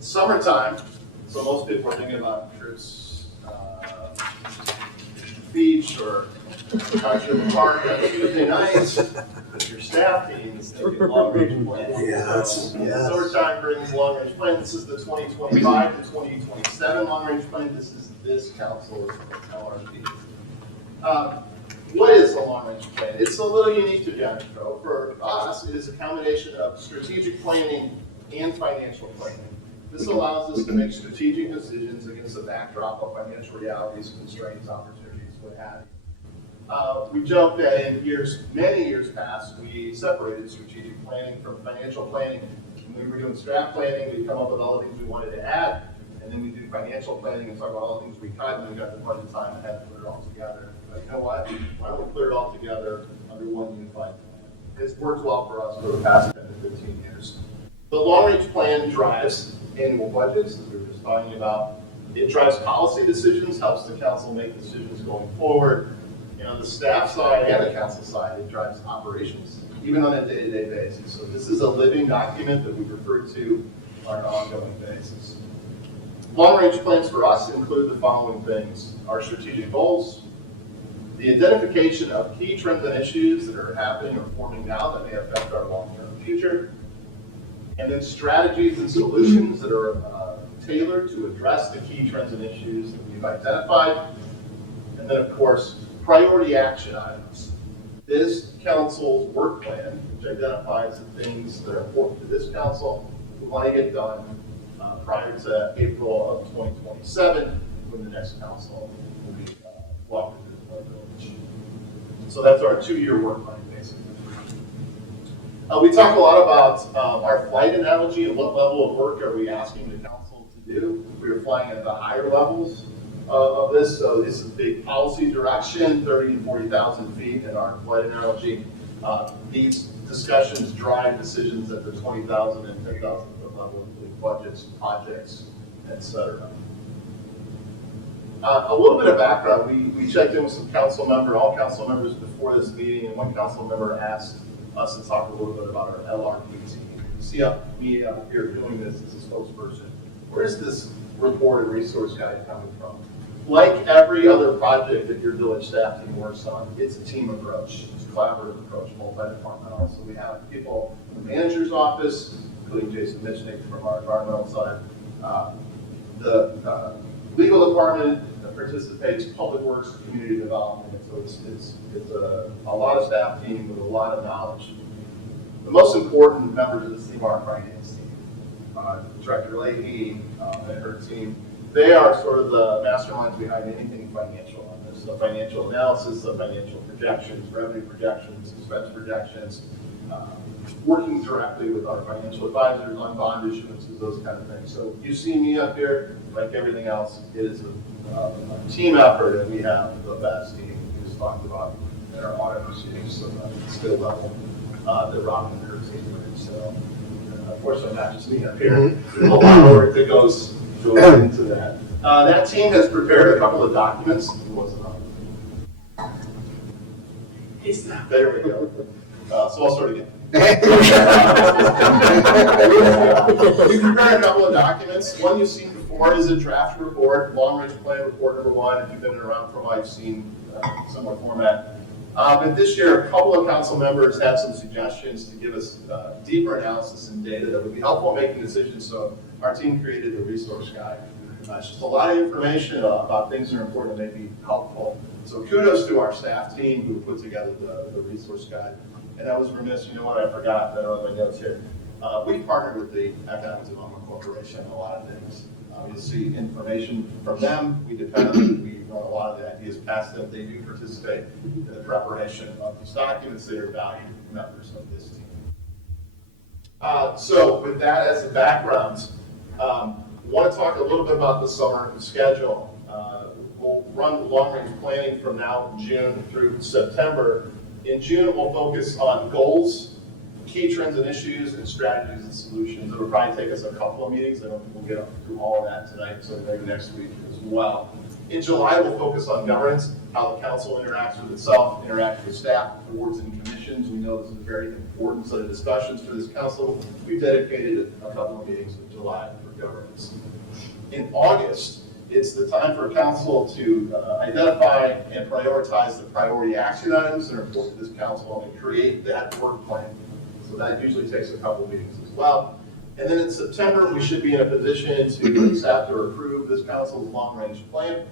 Summertime, so most people are thinking about trips, beach or out to the park on Tuesday nights. But your staff team is thinking long-range plan. Yes, yes. Summertime brings long-range plan. This is the 2025 to 2027 long-range plan. This is this council's LRP. What is the long-range plan? It's a little unique to Genetro. For us, it is a combination of strategic planning and financial planning. This allows us to make strategic decisions against the backdrop of financial realities, constraints, opportunities, what have you. We joke that in many years past, we separated strategic planning from financial planning. When we were doing strat planning, we'd come up with all the things we wanted to add, and then we do financial planning and talk about all the things we cut, and then we got the budget time and had to put it all together. But you know what? Why don't we put it all together under one unified plan? It's worked well for us for the past 10 to 15 years. The long-range plan drives annual budgets, as we were just talking about. It drives policy decisions, helps the council make decisions going forward. And on the staff side and the council side, it drives operations, even on a day-to-day basis. So this is a living document that we refer to on an ongoing basis. Long-range plans for us include the following things: our strategic goals, the identification of key trends and issues that are happening or forming now that may affect our long-term future, and then strategies and solutions that are tailored to address the key trends and issues that we've identified. And then, of course, priority action items. This council's work plan, which identifies the things that are important to this council, we want to get done prior to April of 2027, when the next council will be walked into the village. So that's our 2-year work plan, basically. We talk a lot about our flight analogy and what level of work are we asking the council to do. We are flying at the higher levels of this, so this is big policy direction, 30 and 40,000 feet in our flight analogy. These discussions drive decisions at the 20,000 and 10,000 foot level, including budgets, projects, etc. A little bit of background. We checked in with some all council members before this meeting, and one council member asked us to talk a little bit about our LRP team. You see me up here doing this as a spokesperson. Where is this report and resource guide coming from? Like every other project that your village staff team works on, it's a team approach. It's a collaborative approach, multi-departmental. So we have people in the manager's office, including Jason Mitchnick from our environmental side. The legal department participates, public works, community development. So it's a lot of staff team with a lot of knowledge. The most important members of this team are our finance team. Director Leahy and her team. They are sort of the masterminds behind anything financial on this. The financial analysis, the financial projections, revenue projections, expense projections, working directly with our financial advisors on bond issuances, those kind of things. So you see me up here, like everything else, it is a team effort, and we have the best team we just talked about in our audit proceedings, so the skill level that Robin and her team brings. So unfortunately, not just me up here. There's a lot of work that goes into that. That team has prepared a couple of documents. There we go. So I'll start again. We prepared a couple of documents. One you've seen before is a draft report, long-range plan report number 1. If you've been around for a while, you've seen similar format. But this year, a couple of council members had some suggestions to give us deeper analysis and data that would be helpful in making decisions. So our team created a resource guide. It's just a lot of information about things that are important that may be helpful. So kudos to our staff team who put together the resource guide. And I was remiss, you know what, I forgot, I don't have my notes here. We partnered with the Economic Development Corporation on a lot of things. You'll see information from them. We depend on them. We run a lot of the ideas past them. They do participate in the preparation of these documents. They are valued members of this team. So with that as a background, I want to talk a little bit about the summer schedule. We'll run long-range planning from now June through September. In June, we'll focus on goals, key trends and issues, and strategies and solutions. It'll probably take us a couple of meetings. I don't think we'll get through all of that tonight, so maybe next week as well. In July, we'll focus on governance, how the council interacts with itself, interacts with staff, boards, and commissions. decisions. We know this is a very important set of discussions for this council. We've dedicated a couple of meetings in July for governance. In August, it's the time for council to identify and prioritize the priority action items that are important to this council and create that work plan. So that usually takes a couple of meetings as well. And then in September, we should be in a position to accept or approve this council's long-range plan.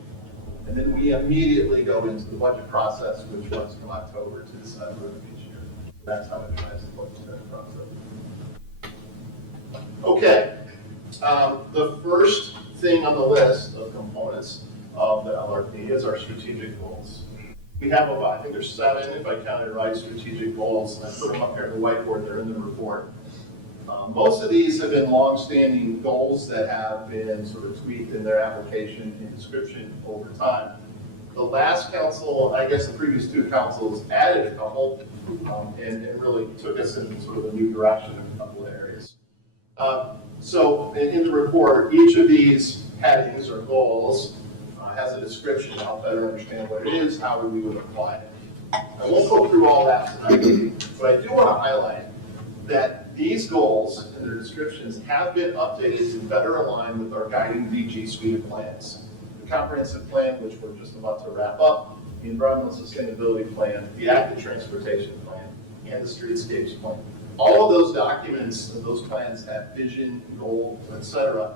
And then we immediately go into the budget process, which runs from October to December of each year. That's how it tries to look at that process. Okay. The first thing on the list of components of the LRP is our strategic goals. We have about, I think there's 7, if I counted right, strategic goals. I put them up here on the whiteboard, they're in the report. Most of these have been long-standing goals that have been sort of tweaked in their application and description over time. The last council, I guess the previous 2 councils, added a couple and really took us in sort of a new direction in a couple of areas. So in the report, each of these headings or goals has a description to help better understand what it is, how we would apply it. I won't go through all that tonight, but I do want to highlight that these goals and their descriptions have been updated to better align with our guiding DG suite of plans. The comprehensive plan, which we're just about to wrap up, the environmental sustainability plan, the active transportation plan, and the streetscapes plan. All of those documents and those plans have vision, goals, et cetera.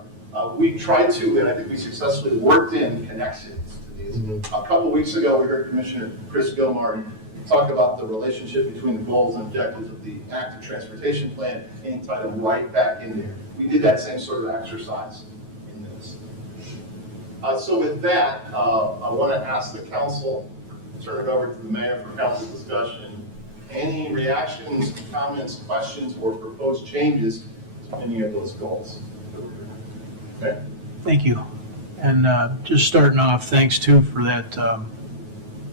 We tried to, and I think we successfully worked in connections to these. A couple weeks ago, we heard Commissioner Chris Gilmar talk about the relationship between the goals and objectives of the active transportation plan, and he tied them right back in there. We did that same sort of exercise in this. So with that, I want to ask the council, turn it over to the mayor for council discussion. Any reactions, comments, questions, or proposed changes to any of those goals? Okay. Thank you. And just starting off, thanks too for that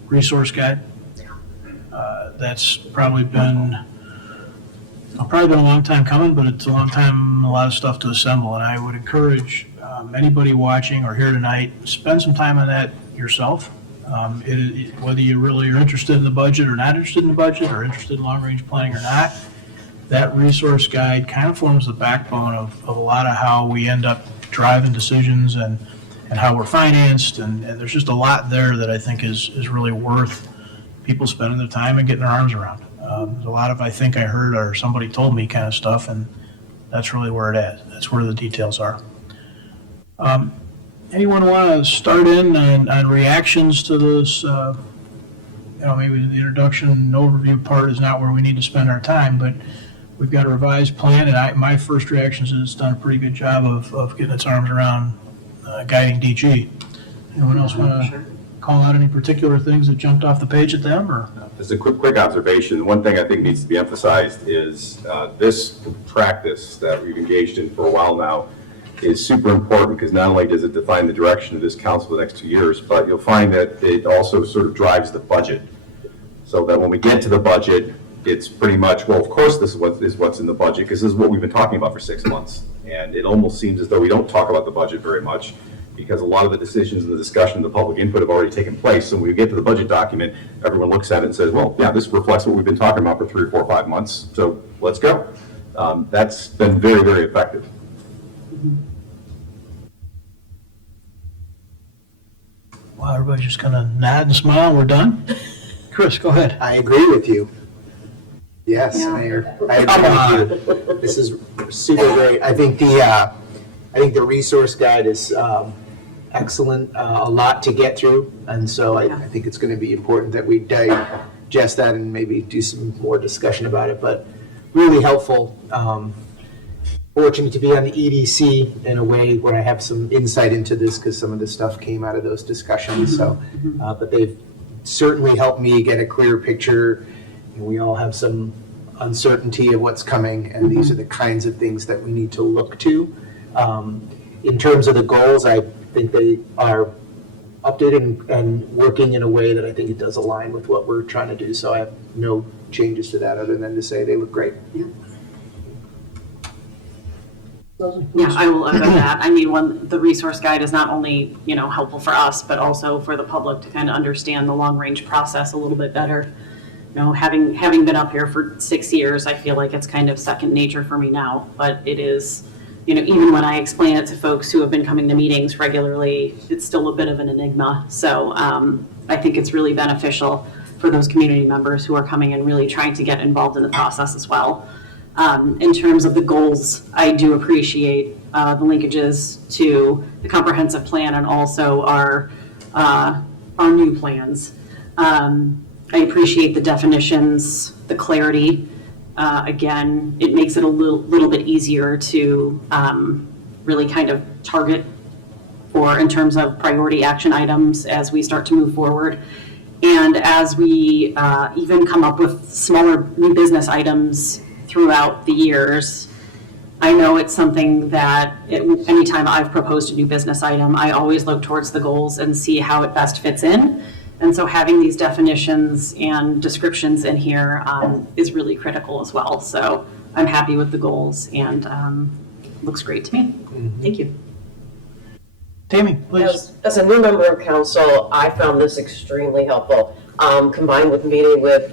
resource guide. That's probably been a long time coming, but it's a long time, a lot of stuff to assemble. And I would encourage anybody watching or here tonight, spend some time on that yourself. Whether you really are interested in the budget or not interested in the budget, or interested in long-range planning or not, that resource guide kind of forms the backbone of a lot of how we end up driving decisions and how we're financed. And there's just a lot there that I think is really worth people spending their time and getting their arms around. There's a lot of, I think I heard or somebody told me kind of stuff, and that's really where it is. That's where the details are. Anyone want to start in on reactions to this? Maybe the introduction and overview part is not where we need to spend our time, but we've got a revised plan, and my first reaction is it's done a pretty good job of getting its arms around guiding DG. Anyone else want to call out any particular things that jumped off the page at them, or? Just a quick observation. One thing I think needs to be emphasized is this practice that we've engaged in for a while now is super important, because not only does it define the direction of this council for the next 2 years, but you'll find that it also sort of drives the budget. So that when we get to the budget, it's pretty much, well, of course this is what's in the budget, because this is what we've been talking about for 6 months. And it almost seems as though we don't talk about the budget very much, because a lot of the decisions and the discussion, the public input have already taken place. So when we get to the budget document, everyone looks at it and says, well, yeah, this reflects what we've been talking about for 3, 4, 5 months. So let's go. That's been very, very effective. Wow, everybody's just going to nod and smile. We're done. Chris, go ahead. I agree with you. Yes, Mayor. I agree with you. This is super great. I think the resource guide is excellent. A lot to get through, and so I think it's going to be important that we digest that and maybe do some more discussion about it. But really helpful. Fortunate to be on the EDC in a way where I have some insight into this, because some of the stuff came out of those discussions. So, but they've certainly helped me get a clearer picture. And we all have some uncertainty of what's coming, and these are the kinds of things that we need to look to. In terms of the goals, I think they are updated and working in a way that I think it does align with what we're trying to do. So I have no changes to that other than to say they look great. Yeah, I will echo that. I mean, the resource guide is not only, helpful for us, but also for the public to kind of understand the long-range process a little bit better. having been up here for 6 years, I feel like it's kind of second nature for me now. But it is, even when I explain it to folks who have been coming to meetings regularly, it's still a bit of an enigma. So I think it's really beneficial for those community members who are coming and really trying to get involved in the process as well. In terms of the goals, I do appreciate the linkages to the comprehensive plan and also our new plans. I appreciate the definitions, the clarity. Again, it makes it a little bit easier to really kind of target for in terms of priority action items as we start to move forward. And as we even come up with smaller new business items throughout the years, I know it's something that anytime I've proposed a new business item, I always look towards the goals and see how it best fits in. And so having these definitions and descriptions in here is really critical as well. So I'm happy with the goals and looks great to me. Thank you. Tammy, please. As a new member of council, I found this extremely helpful. Combined with meeting with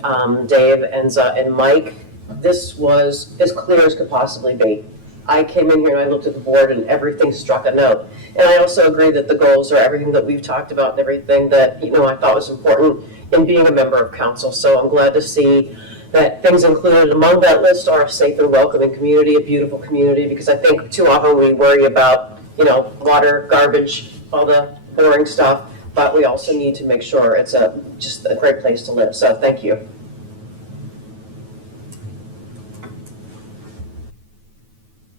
Dave, Enza, and Mike, this was as clear as could possibly be. I came in here and I looked at the board and everything struck a note. And I also agree that the goals are everything that we've talked about and everything that, I thought was important in being a member of council. So I'm glad to see that things included among that list are a safe and welcoming community, a beautiful community, because I think too often we worry about, water, garbage, all the boring stuff, but we also need to make sure it's just a great place to live. So thank you.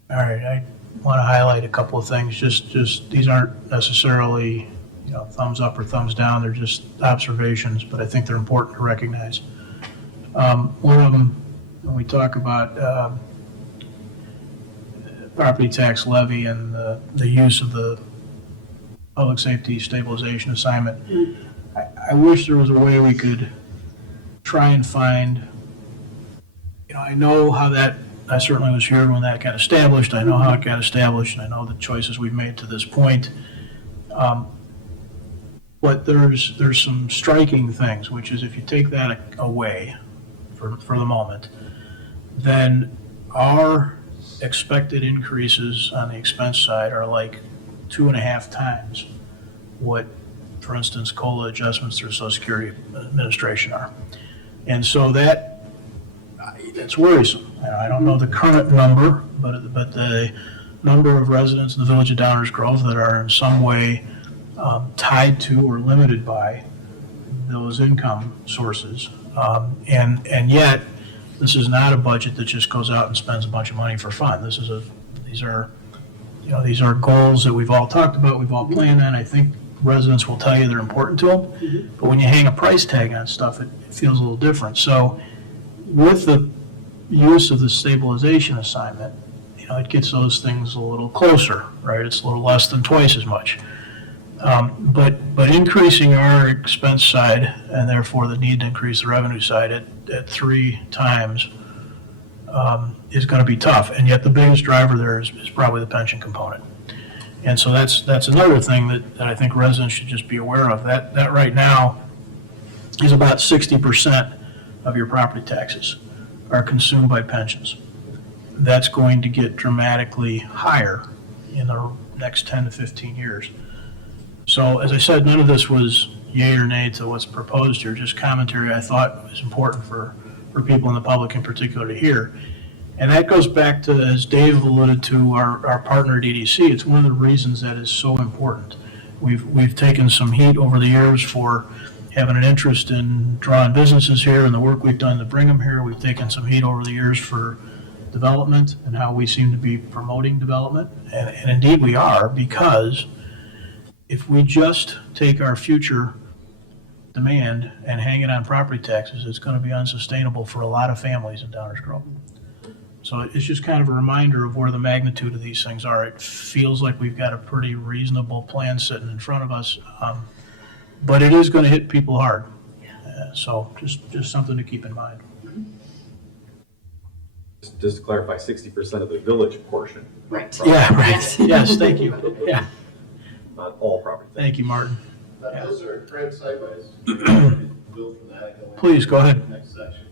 All right, I want to highlight a couple of things. Just these aren't necessarily, thumbs up or thumbs down. They're just observations, but I think they're important to recognize. One of them, when we talk about property tax levy and the use of the public safety stabilization assignment, I wish there was a way we could try and find, I know how that, I certainly was here when that got established. I know how it got established, and I know the choices we've made to this point. But there's some striking things, which is if you take that away for the moment, then our expected increases on the expense side are like 2.5 times what, for instance, COLA adjustments through Social Security Administration are. And so it's worrisome. I don't know the current number, but the number of residents in the village of Downers Grove that are in some way tied to or limited by those income sources. And yet, this is not a budget that just goes out and spends a bunch of money for fun. These are goals that we've all talked about, we've all planned on. I think residents will tell you they're important to them. But when you hang a price tag on stuff, it feels a little different. So with the use of the stabilization assignment, it gets those things a little closer, right? It's a little less than twice as much. But increasing our expense side and therefore the need to increase the revenue side at 3 times is going to be tough. And yet the biggest driver there is probably the pension component. And so that's another thing that I think residents should just be aware of. That right now is about 60% of your property taxes are consumed by pensions. That's going to get dramatically higher in the next 10 to 15 years. So as I said, none of this was yay or nay to what's proposed here, just commentary I thought was important for people in the public in particular to hear. And that goes back to, as Dave alluded to, our partner at EDC. It's one of the reasons that is so important. We've taken some heat over the years for having an interest in drawing businesses here and the work we've done to bring them here. We've taken some heat over the years for development and how we seem to be promoting development. And indeed we are, because if we just take our future demand and hang it on property taxes, it's going to be unsustainable for a lot of families in Downers Grove. So it's just kind of a reminder of where the magnitude of these things are. It feels like we've got a pretty reasonable plan sitting in front of us, but it is going to hit people hard. So just something to keep in mind. Just to clarify, 60% of the village portion, Right. Yeah, right. Yes, thank you. Yeah, not all property. thank you, Martin. Those are great segues. build from that and go into Please, go ahead. the next section.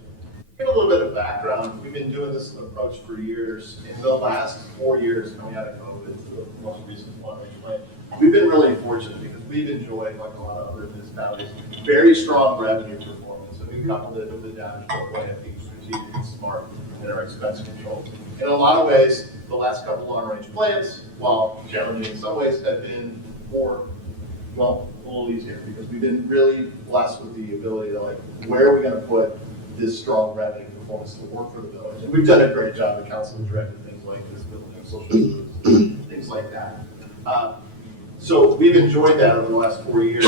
Give a little bit of background. We've been doing this approach for years. In the last 4 years, coming out of COVID, the most recent long-range plan, we've been really fortunate because we've enjoyed, like a lot of other municipalities, very strong revenue performance. And we've coupled it with the damage way of being strategic and smart in our expense control. In a lot of ways, the last couple long-range plans, while challenging in some ways, have been more, well, a little easier because we've been really blessed with the ability to, like, where are we going to put this strong revenue performance to work for the village? And we've done a great job. The council has directed things like this building, social services, things like that. So we've enjoyed that over the last 4 years.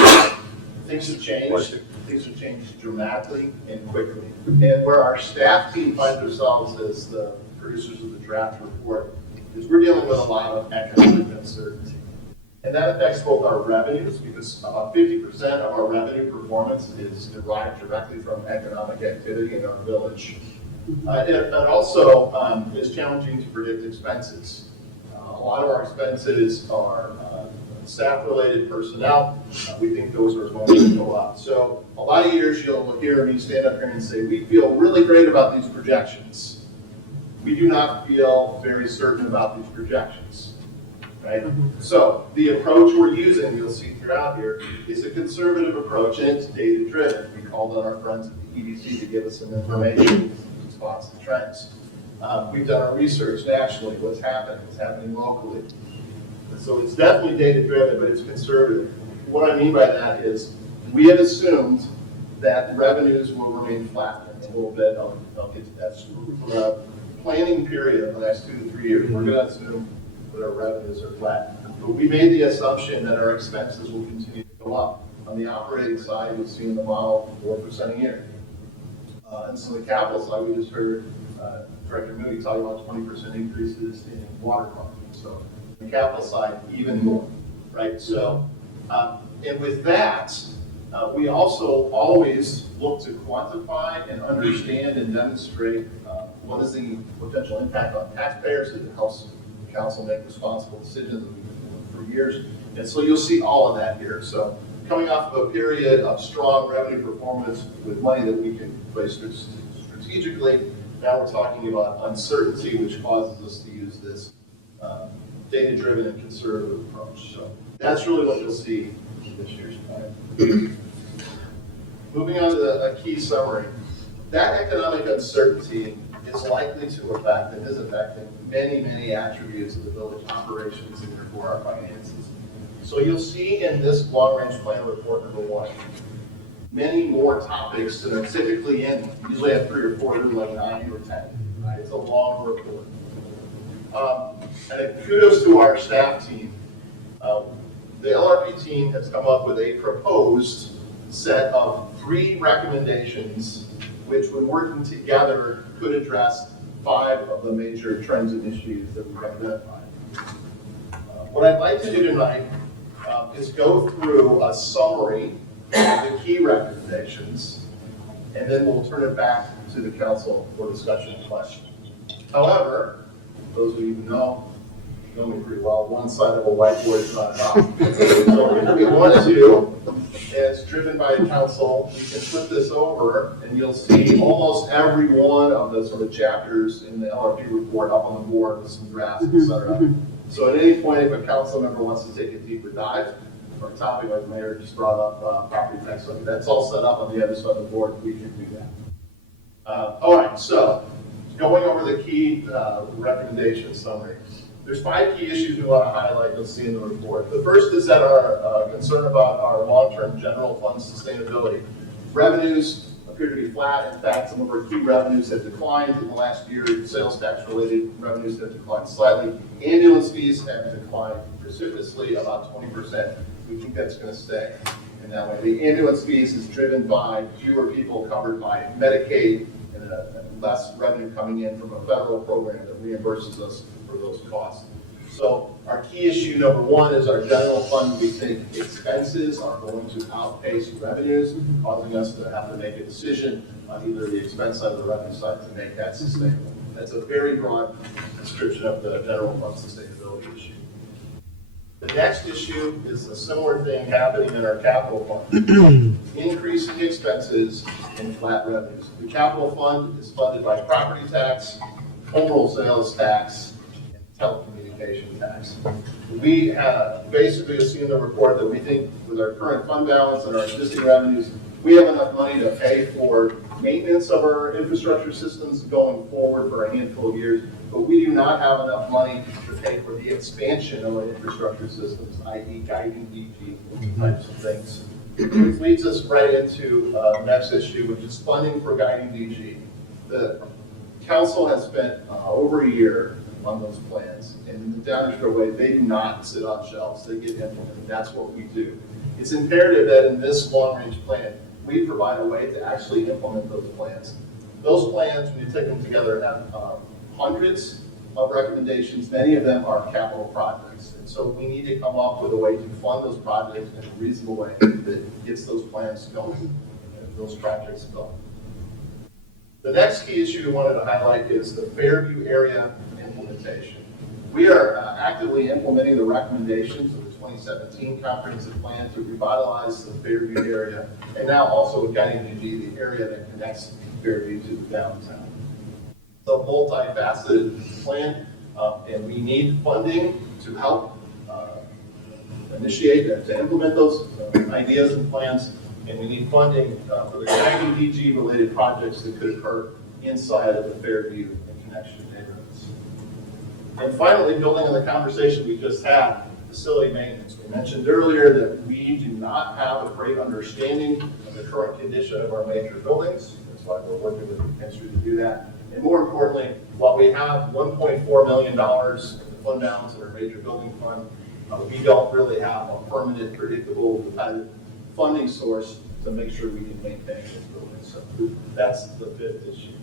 Things have changed. Things have changed dramatically and quickly. And where our staff team finds ourselves as the producers of the draft report is we're dealing with a lot of economic uncertainty. And that affects both our revenues, because about 50% of our revenue performance is derived directly from economic activity in our village. It also is challenging to predict expenses. A lot of our expenses are staff-related personnel. We think those are going to go up. So a lot of years you'll hear me stand up here and say, we feel really great about these projections. We do not feel very certain about these projections. Right? So the approach we're using, you'll see throughout here, is a conservative approach, and it's data-driven. We called on our friends at the EDC to give us some information, spots and trends. We've done our research nationally, what's happening locally. So it's definitely data-driven, but it's conservative. What I mean by that is we have assumed that revenues will remain flat in a little bit. I'll get to that. For a planning period of the next 2 to 3 years, we're going to assume that our revenues are flat. But we made the assumption that our expenses will continue to go up. On the operating side, you'll see in the model 4% a year. And so the capital side, we just heard Director Moody talk about 20% increases in water pumping. So the capital side, even more, right? So, and with that, we also always look to quantify and understand and demonstrate what is the potential impact on taxpayers. It helps the council make responsible decisions that we've been doing for years. And so you'll see all of that here. So coming off of a period of strong revenue performance with money that we can place strategically, now we're talking about uncertainty, which causes us to use this data-driven and conservative approach. So that's really what you'll see in this year's plan. Moving on to a key summary. That economic uncertainty is likely to affect and is affecting many, many attributes of the village operations and therefore our finances. So you'll see in this long-range plan report number 1, many more topics that are typically in, usually have 3 or 4, like 9 or 10. Right? It's a long report. And kudos to our staff team. The LRP team has come up with a proposed set of 3 recommendations, which when working together could address 5 of the major trends and issues that we've identified. What I'd like to do tonight is go through a summary of the key recommendations, and then we'll turn it back to the council for discussion and questions. However, those of you who know me pretty well, one side of a whiteboard is not enough. So if we want to, as driven by council, we can flip this over and you'll see almost every one of the sort of chapters in the LRP report up on the board with some graphs, et cetera. So at any point, if a council member wants to take a deeper dive, or a topic like the mayor just brought up, property tax, that's all set up on the other side of the board, we can do that. All right, so going over the key recommendation summary. There's 5 key issues we want to highlight, you'll see in the report. The first is that our concern about our long-term general fund sustainability. Revenues appear to be flat. In fact, some of our key revenues have declined in the last year. Sales tax-related revenues have declined slightly. Ambulance fees have declined precipitously, about 20%. We think that's going to stay in that way. The ambulance fees is driven by fewer people covered by Medicaid and less revenue coming in from a federal program that reimburses us for those costs. So our key issue number 1 is our general fund. We think expenses are going to outpace revenues, causing us to have to make a decision on either the expense side or the revenue side to make that sustainable. That's a very broad description of the general fund sustainability issue. The next issue is a similar thing happening in our capital fund. Increasing expenses and flat revenues. The capital fund is funded by property tax, home rule sales tax, and telecommunication tax. We basically have seen the report that we think with our current fund balance and our existing revenues, we have enough money to pay for maintenance of our infrastructure systems going forward for a handful of years, but we do not have enough money to pay for the expansion of our infrastructure systems, i.e. guiding DG types of things. Which leads us right into the next issue, which is funding for guiding DG. The council has spent over a year on those plans, and in the Downers way, they do not sit on shelves, they get implemented. That's what we do. It's imperative that in this long-range plan, we provide a way to actually implement those plans. Those plans, when you take them together, have hundreds of recommendations. Many of them are capital projects. And so we need to come up with a way to fund those projects in a reasonable way that gets those plans going and those projects going. The next key issue we wanted to highlight is the Fairview area implementation. We are actively implementing the recommendations of the 2017 comprehensive plan to revitalize the Fairview area, and now also guiding DG, the area that connects Fairview to the downtown. It's a multifaceted plan, and we need funding to help initiate and to implement those ideas and plans, and we need funding for the guiding DG related projects that could occur inside of the Fairview and connection neighborhoods. And finally, building on the conversation we just had, facility maintenance. We mentioned earlier that we do not have a great understanding of the current condition of our major buildings. That's why we're working with the industry to do that. And more importantly, while we have $1.4 million in the fund balance in our major building fund, we don't really have a permanent, predictable, repetitive funding source to make sure we can maintain those buildings. So that's the fifth issue.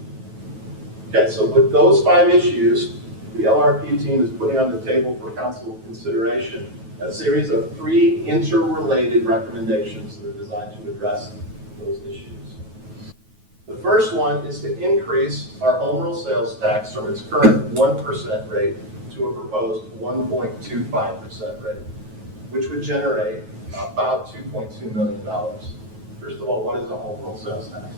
Okay, so with those 5 issues, the LRP team is putting on the table for council consideration a series of 3 interrelated recommendations that are designed to address those issues. The first one is to increase our home rule sales tax from its current 1% rate to a proposed 1.25% rate, which would generate about $2.2 million. First of all, what is a home rule sales tax?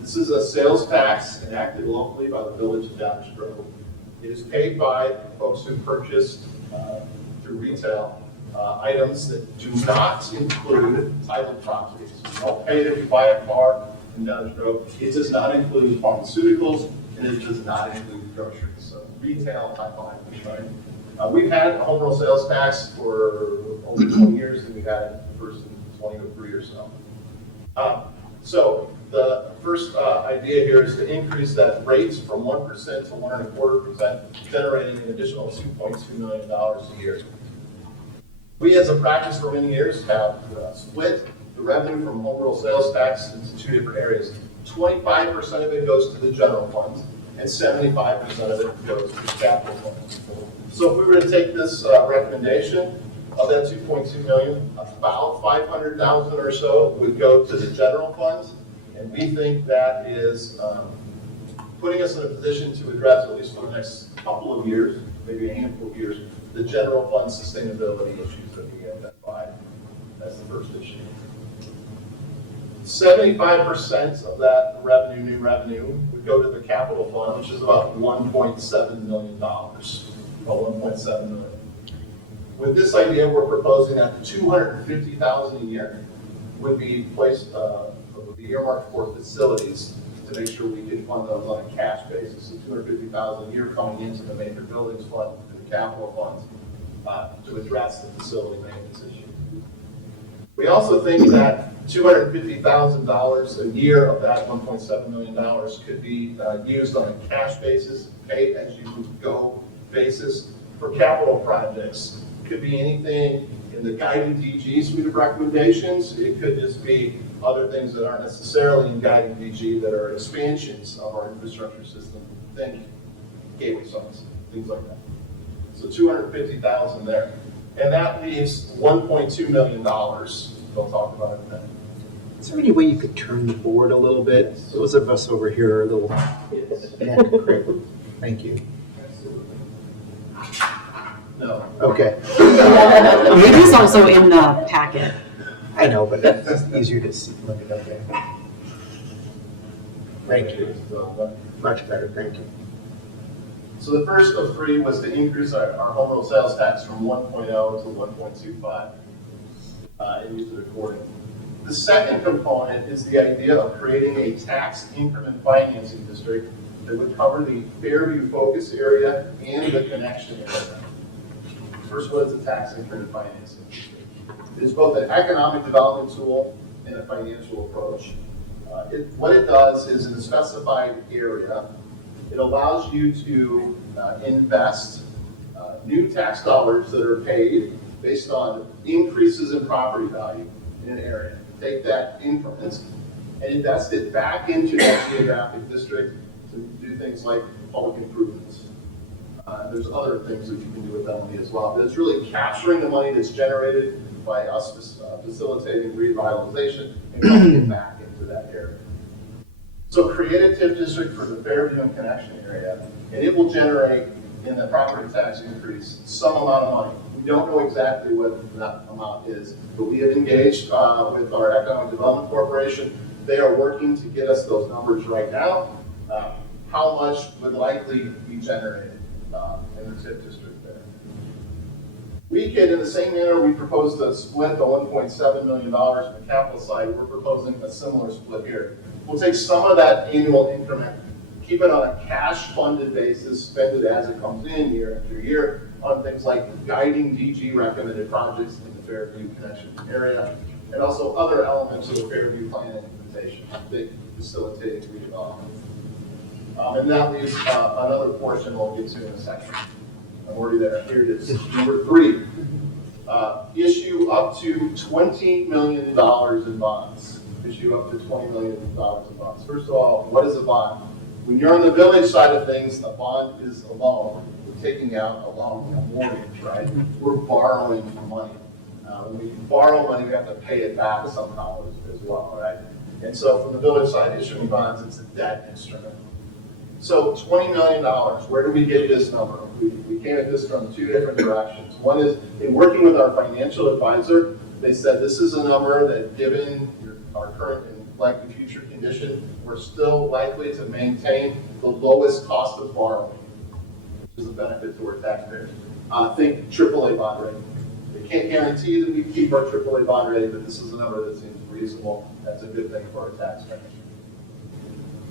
This is a sales tax enacted locally by the Village of Downers Grove. It is paid by folks who purchased through retail items that do not include titled properties. You don't pay it if you buy a car in Downers Grove. It does not include pharmaceuticals, and it does not include groceries. So retail type items, right? We've had a home rule sales tax for over 20 years, and we've had it first in 2003 or so. So the first idea here is to increase that rate from 1% to 1.25%, generating an additional $2.2 million a year. We, as a practice for many years, have split the revenue from home rule sales tax into 2 different areas. 25% of it goes to the general fund, and 75% of it goes to the capital fund. So if we were to take this recommendation of that 2.2 million, about 500,000 or so would go to the general fund, and we think that is putting us in a position to address, at least for the next couple of years, maybe a handful of years, the general fund sustainability issues that we identified. That's the first issue. 75% of that revenue, new revenue, would go to the capital fund, which is about $1.7 million. About $1.7 million. With this idea, we're proposing that $250,000 a year would be placed, would be earmarked for facilities to make sure we can fund those on a cash basis. So $250,000 a year coming into the major buildings fund, the capital funds, to address the facility maintenance issue. We also think that $250,000 a year of that $1.7 million could be used on a cash basis, pay as you go basis for capital projects. Could be anything in the guiding DG suite of recommendations. It could just be other things that aren't necessarily in guiding DG that are expansions of our infrastructure system. Think gateway sites, things like that. So $250,000 there. And that leaves $1.2 million. We'll talk about it then. Is there any way you could turn the board a little bit? Those of us over here are a little. Yeah, great. Thank you. No. Okay, It is also in the packet. I know, but it's easier to see, look it up there. Thank you, much better, thank you. So the first of three was to increase our home rule sales tax from 1.0 to 1.25 and use it accordingly. The second component is the idea of creating a tax increment financing district that would cover the Fairview focus area and the connection area. First, what is a tax increment financing district? It is both an economic development tool and a financial approach. What it does is in a specified area, it allows you to invest new tax dollars that are paid based on increases in property value in an area. Take that increment and invest it back into that geographic district to do things like public improvements. There's other things that you can do with that money as well, but it's really capturing the money that's generated by us facilitating revitalization and putting it back into that area. So create a TIF district for the Fairview and Connection area, and it will generate in the property tax increase some amount of money. We don't know exactly what that amount is, but we have engaged with our Economic Development Corporation. They are working to get us those numbers right now. How much would likely be generated in the TIF district there? We could, in the same manner, we proposed to split the $1.7 million from the capital side. We're proposing a similar split here. We'll take some of that annual increment, keep it on a cash-funded basis, spend it as it comes in year after year on things like guiding DG recommended projects in the Fairview Connection area, and also other elements of the Fairview plan implementation, facilitating redevelopment. And that leaves another portion we'll get to in a second. I'm already there. Here it is. Number 3, issue up to $20 million in bonds. Issue up to $20 million in bonds. First of all, what is a bond? When you're on the village side of things, a bond is a loan. We're taking out a loan, a mortgage, right? We're borrowing money. When we borrow money, we have to pay it back somehow as well, right? And so from the village side, issuing bonds, it's a debt instrument. So $20 million, where do we get this number? We came at this from 2 different directions. One is, in working with our financial advisor, they said this is a number that, given our current and likely future condition, we're still likely to maintain the lowest cost of borrowing, which is a benefit to our taxpayers. Think AAA bond rating. They can't guarantee that we keep our AAA bond rating, but this is a number that seems reasonable. That's a good thing for our taxpayers.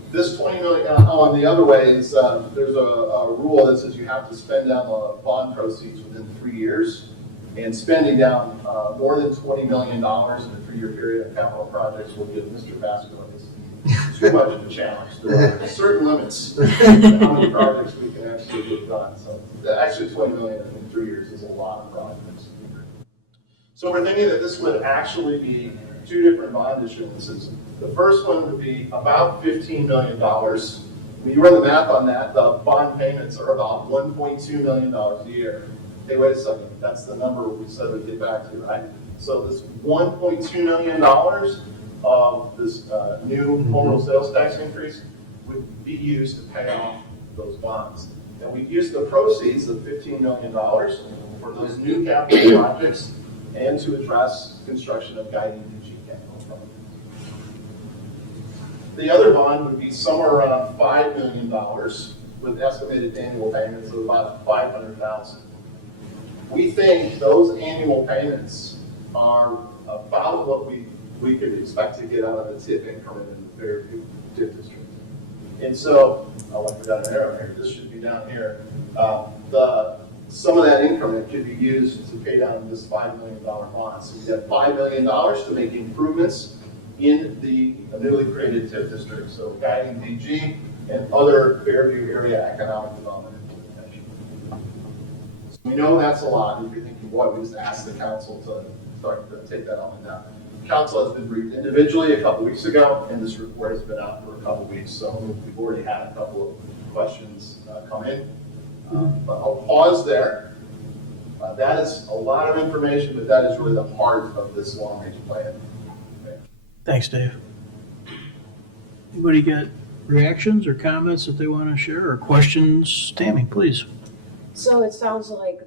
This $20 million, the other way is there's a rule that says you have to spend down the bond proceeds within 3 years. And spending down more than $20 million in a 3-year period of capital projects will give Mr. Vasquez too much of a challenge. There are certain limits to how many projects we can actually get done. So actually $20 million in 3 years is a lot of projects. So we're thinking that this would actually be 2 different bond issuances. The first one would be about $15 million. When you run the math on that, the bond payments are about $1.2 million a year. Hey, wait a second, that's the number we said we'd get back to, right? So this $1.2 million of this new home rule sales tax increase would be used to pay off those bonds. And we'd use the proceeds of $15 million for those new capital projects and to address construction of guiding DG capital projects. The other bond would be somewhere around $5 million with estimated annual payments of about $500,000. We think those annual payments are about what we could expect to get out of the TIF increment in the Fairview TIF district. And so, I'll put down an arrow here, this should be down here. Some of that increment could be used to pay down this $5 million bond. So we have $5 million to make improvements in the newly created TIF district. So guiding DG and other Fairview area economic development. We know that's a lot. If you're thinking, boy, we just asked the council to start to take that on down. Council has been briefed individually a couple weeks ago, and this report has been out for a couple weeks, so we've already had a couple of questions come in. But I'll pause there. That is a lot of information, but that is really the heart of this long-range plan. Okay. Thanks, Dave. Anybody got reactions or comments that they want to share, or questions? Tammy, please. So it sounds like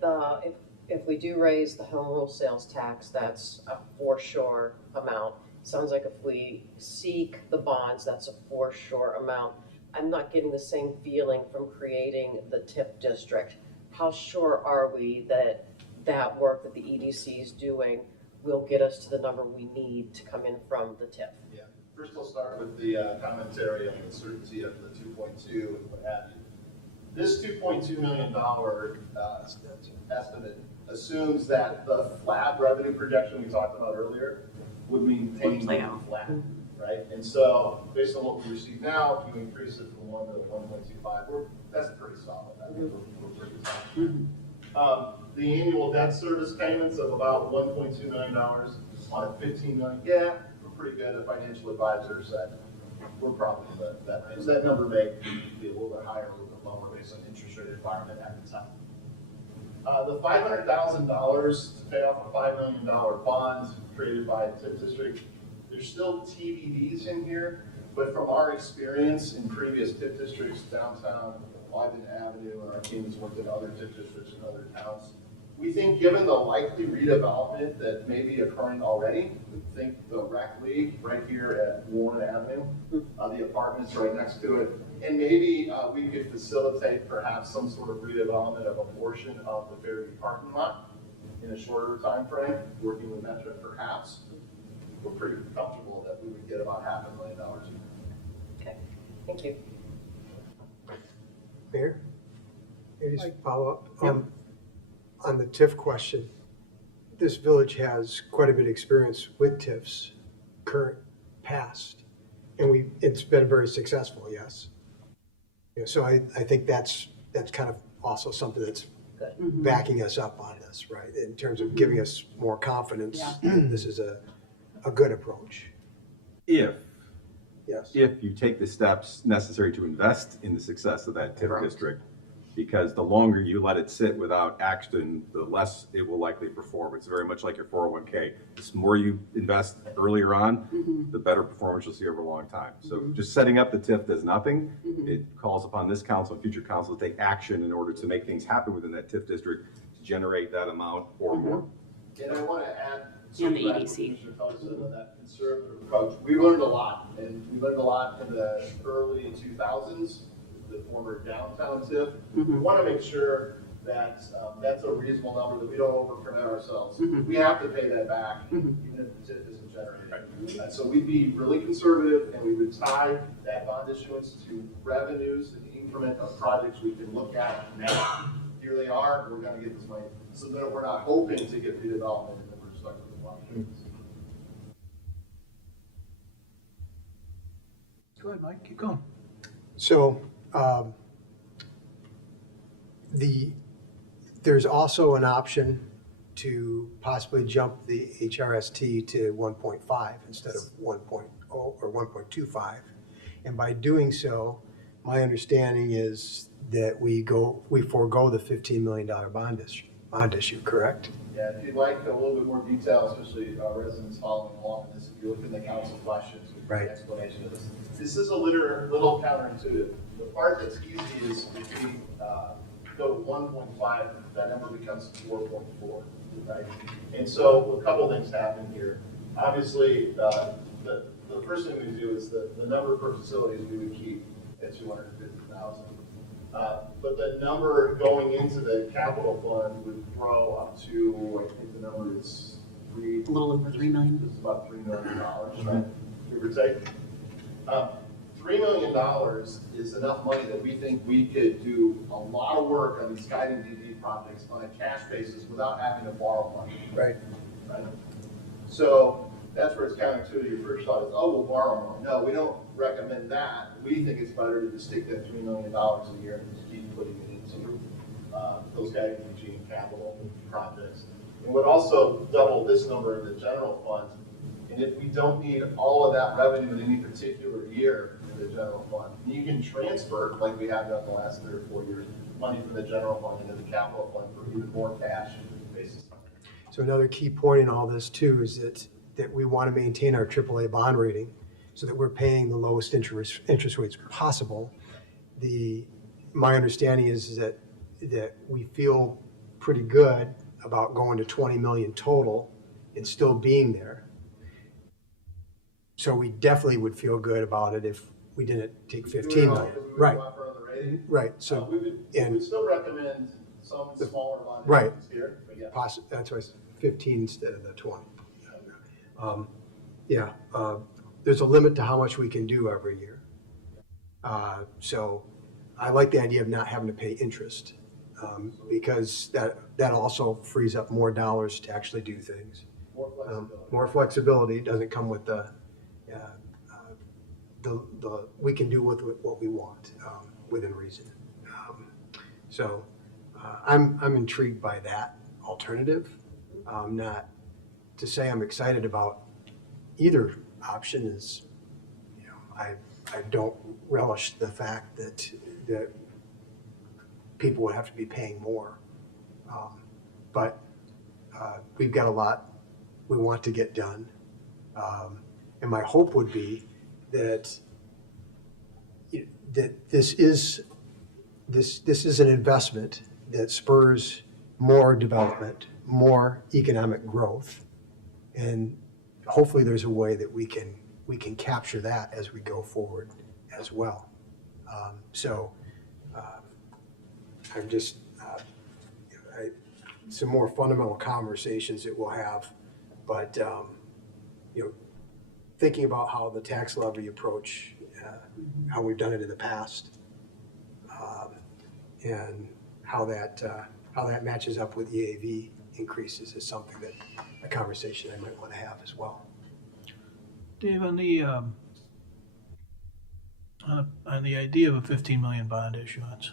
if we do raise the home rule sales tax, that's a for sure amount. Sounds like if we seek the bonds, that's a for sure amount. I'm not getting the same feeling from creating the TIF district. How sure are we that that work that the EDC is doing will get us to the number we need to come in from the TIF? Yeah, first I'll start with the commentary on the certainty of the 2.2 and what have you. This $2.2 million estimate assumes that the flat revenue projection we talked about earlier would maintain Would play out. flat, right? And so, based on what we receive now, if you increase it from 1 to 1.25, that's pretty solid. I think we're pretty solid. The annual debt service payments of about $1.2 million on a $15 million, yeah, we're pretty good. The financial advisor said we're probably in that range. That number may be a little bit higher, a little bit lower based on interest rate environment at the time. The $500,000 to pay off a $5 million bond created by a TIF district, there's still TBDs in here, but from our experience in previous TIF districts, downtown, Ogden Avenue, and our team has worked in other TIF districts in other towns, we think given the likely redevelopment that may be occurring already, we think the rec league right here at Warren Avenue, the apartments right next to it, and maybe we could facilitate perhaps some sort of redevelopment of a portion of the Fairview parking lot in a shorter time frame, working with Metro perhaps. We're pretty comfortable that we would get about $500,000 a year. Okay, thank you. Mayor, maybe just follow up. Yep. On the TIF question, this village has quite a bit of experience with TIFs, current, past, and it's been very successful, yes. Yeah, so I think that's kind of also something that's Good. backing us up on this, right? In terms of giving us more confidence, Yeah. this is a good approach, If yes. you take the steps necessary to invest in the success of that TIF Correct. district, because the longer you let it sit without action, the less it will likely perform. It's very much like your 401k. The more you invest earlier on, the better performance you'll see over a long time. So just setting up the TIF does nothing. It calls upon this council and future council to take action in order to make things happen within that TIF district to generate that amount or more. And I want to add. And the back to EDC. Commissioner Felton on that conservative approach. We learned a lot, and we learned a lot in the early 2000s, the former downtown TIF. We want to make sure that that's a reasonable number, that we don't overcommit ourselves. We have to pay that back, even if the TIF isn't generated. And so we'd be really conservative, and we would tie that bond issuance to revenues and the increment of projects we can look at now. Here they are, we're going to get this money, so that we're not hoping to get redevelopment and then we're stuck with the water. Go ahead, Mike, keep going. So, there's also an option to possibly jump the HRST to 1.5 instead of 1.0 or 1.25. And by doing so, my understanding is that we forego the $15 million bond issue, correct? Yeah, if you'd like a little bit more detail, especially residents following along with this, if you look in the council questions, we have Right. an explanation of this. This is a little counterintuitive. The part that's easy is if we go to 1.5, that number becomes 4.4, right? And so a couple things happen here. Obviously, the first thing we do is the number per facilities we would keep at 250,000. But the number going into the capital fund would grow up to, I think the number is A little over 3 million. It's about $3 million, right? Give or take. $3 million is enough money that we think we could do a lot of work on these guiding DD projects on a cash basis without having to borrow money. Right. Right? So that's where it's counterintuitive. Your first thought is, oh, we'll borrow more. No, we don't recommend that. We think it's better to just take that $3 million a year and just keep putting it into those guiding DD and capital projects. It would also double this number in the general fund. And if we don't need all of that revenue in any particular year in the general fund, you can transfer, like we have done the last 3 or 4 years, money from the general fund into the capital fund for even more cash basis. So another key point in all this too is that we want to maintain our AAA bond rating so that we're paying the lowest interest rates possible. My understanding is that that we feel pretty good about going to 20 million total and still being there. So we definitely would feel good about it if we didn't take 15 million. Right, right, so, We would and still recommend some smaller bond Right. issues here, but yeah. that's why I said 15 instead of the 20. Yeah, there's a limit to how much we can do every year. So I like the idea of not having to pay interest, because that also frees up more dollars to actually do things. More flexibility. More flexibility doesn't come with the we can do with what we want, within reason. So I'm intrigued by that alternative. Not to say I'm excited about either option is, I don't relish the fact that people would have to be paying more. But we've got a lot we want to get done. And my hope would be that this is an investment that spurs more development, more economic growth. And hopefully there's a way that we can capture that as we go forward as well. I'm just, some more fundamental conversations that we'll have, but, thinking about how the tax levy approach, how we've done it in the past, and how that matches up with EAV increases is something that, a conversation I might want to have as well. Dave, on the idea of a 15 million bond issuance,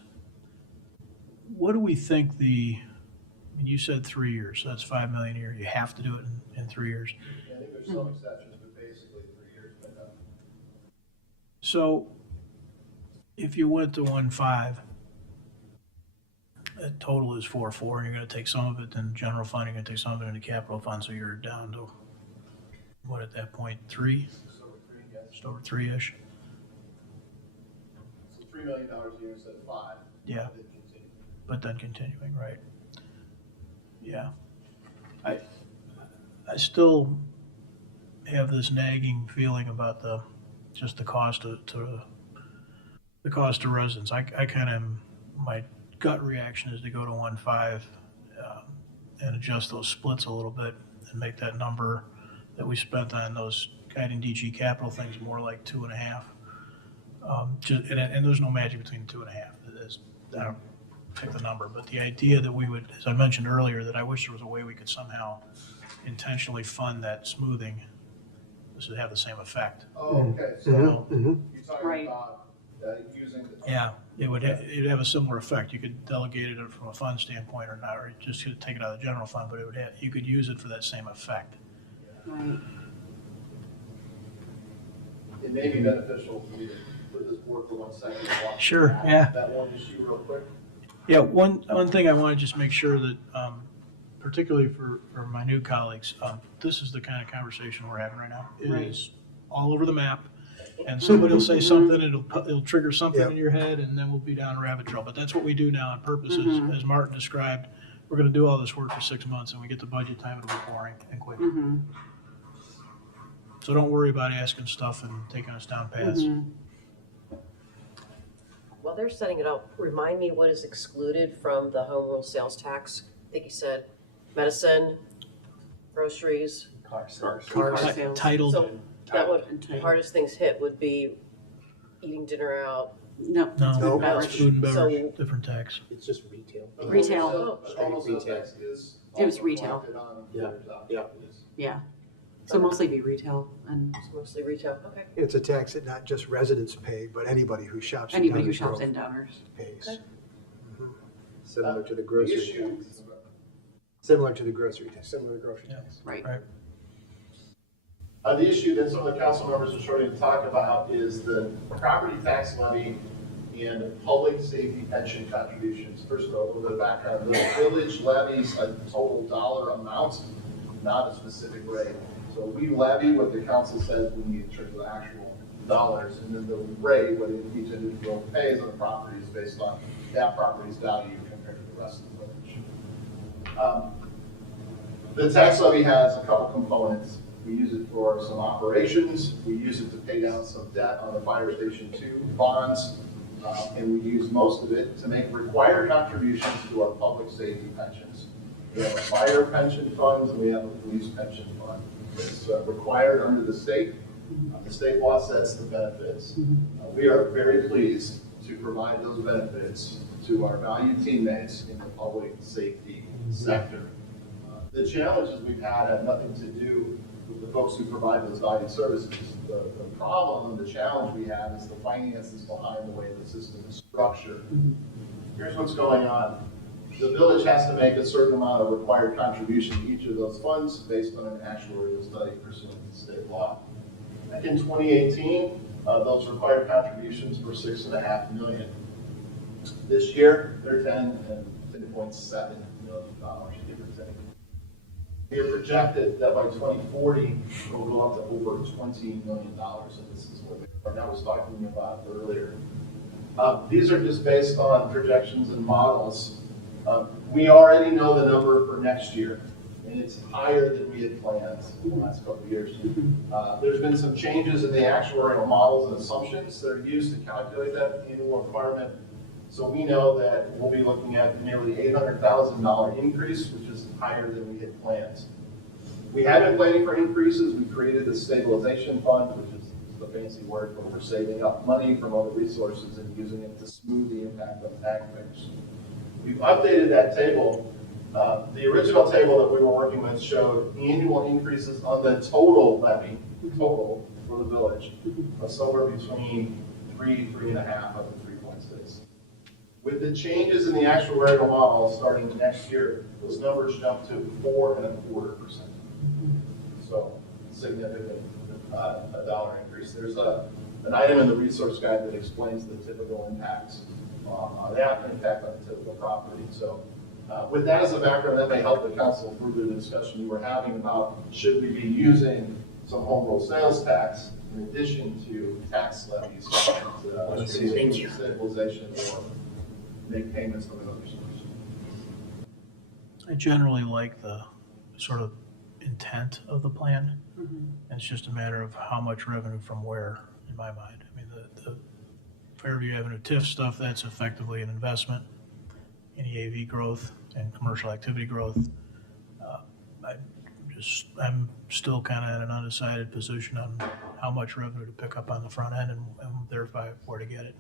what do we think I mean, you said 3 years, so that's 5 million a year. You have to do it in 3 years. I think there's some exceptions, but basically 3 years. But, So if you went to 1.5, that total is 4.4, and you're gonna take some of it in general fund, you're gonna take some of it into capital fund, so you're down to, what, at that point, 3? Just over 3-ish? So $3 million a year instead of 5. Yeah. Then continue. But then continuing, right? Yeah. I still have this nagging feeling about just the cost to residents. I kind of, my gut reaction is to go to 1.5 and adjust those splits a little bit and make that number that we spent on those guiding DG capital things more like 2.5. And there's no magic between 2.5. It is, I don't pick the number, but the idea that we would, as I mentioned earlier, that I wish there was a way we could somehow intentionally fund that smoothing, this would have the same effect. Oh, okay, so Mhm. you're talking Right. about using the. Yeah, it'd have a similar effect. You could delegate it from a fund standpoint or not, or just take it out of the general fund, but you could use it for that same effect. Right. It may be beneficial for me to put this board for 1 second and walk Sure, through yeah. that one issue real quick. Yeah, one thing I want to just make sure that, particularly for my new colleagues, this is the kind of conversation we're having right now. It Right. is all over the map, and somebody will say something, it'll trigger something Yep. in your head, and then we'll be down a rabbit trail. But that's what we do now on purpose, Mhm. as Martin described. We're going to do all this work for 6 months, and we get to budget time, it'll be boring and quick. Mhm. So don't worry about asking stuff and taking us down paths. Mhm. While they're setting it up, remind me what is excluded from the home rule sales tax? I think you said medicine, groceries. Cars. Car sales. Titled, So that would, And the title. hardest things hit would be eating dinner out. No. no, No. Beverage. food and beverage, So- different tax. It's just retail. Retail. The home sales tax is It was also retail. collected on Yeah, vendors out. yeah. It is. Yeah. So mostly be retail and It's mostly retail, okay. It's a tax that not just residents pay, but anybody who shops. in anybody who Downers shops Grove in Downers. Pays. Similar to the The grocery issue, tax. Similar to the grocery tax, similar to grocery tax. Right. the issue that some of the council members are starting to talk about is the property tax levy and public safety pension contributions. First of all, a little bit of background. The village levies a total dollar amount, not a specific rate. So we levy what the council says we need in terms of actual dollars, and then the rate, what each individual pays on the property is based on that property's value compared to the rest of the village. The tax levy has a couple components. We use it for some operations, we use it to pay down some debt on the Fire Station 2 bonds, and we use most of it to make required contributions to our public safety pensions. We have a fire pension fund and we have a police pension fund. It's required under the state. The state law sets the benefits. We are very pleased to provide those benefits to our valued teammates in the public safety sector. The challenges we've had have nothing to do with the folks who provide those valued services. The problem and the challenge we have is the finances behind the way the system is structured. Here's what's going on. The village has to make a certain amount of required contribution to each of those funds based on an actuarial study pursuant to state law. Back in 2018, those required contributions were $6.5 million. This year, they're $10.7 million, give or take. We are projected that by 2040, we'll go up to over $20 million, and this is what I was talking about earlier. These are just based on projections and models. We already know the number for next year, and it's higher than we had planned in the last couple of years. There's been some changes in the actuarial models and assumptions that are used to calculate that annual requirement. So we know that we'll be looking at nearly $800,000 increase, which is higher than we had planned. We have been planning for increases. We created a stabilization fund, which is the fancy word for we're saving up money from other resources and using it to smooth the impact on taxpayers. We've updated that table. The original table that we were working with showed annual increases on the total levy, total for the village, of somewhere between 3.5 up to 3.6. With the changes in the actuarial model starting next year, those numbers jump to 4.25%. So significant a dollar increase. There's an item in the resource guide that explains the typical impacts on that impact on the typical property. So with that as a background, that may help the council further the discussion you were having about should we be using some home rule sales tax in addition to tax levies to continue stabilization or make payments from another source. I generally like the sort of intent of the plan. It's just a matter of how much revenue from where, in my mind. I mean, the Fairview Avenue TIF stuff, that's effectively an investment in EAV growth and commercial activity growth. I'm still kind of in an undecided position on how much revenue to pick up on the front end and thereby where to get it.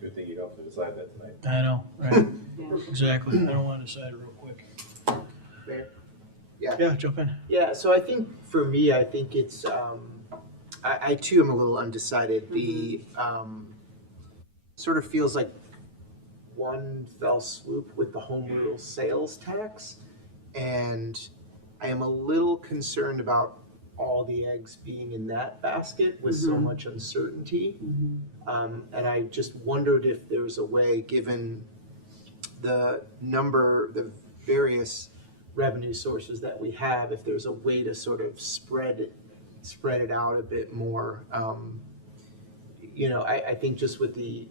Good thing you don't have to decide that tonight. I know, right? Exactly. I don't want to decide it real quick. Fair. Yeah. Yeah, jump in. Yeah, so I think for me, I think it's, I too am a little undecided. The, sort of feels like one fell swoop with the home rule sales tax. And I am a little concerned about all the eggs being in that basket with so much uncertainty. And I just wondered if there's a way, given the various revenue sources that we have, if there's a way to sort of spread it out a bit more. I think just with the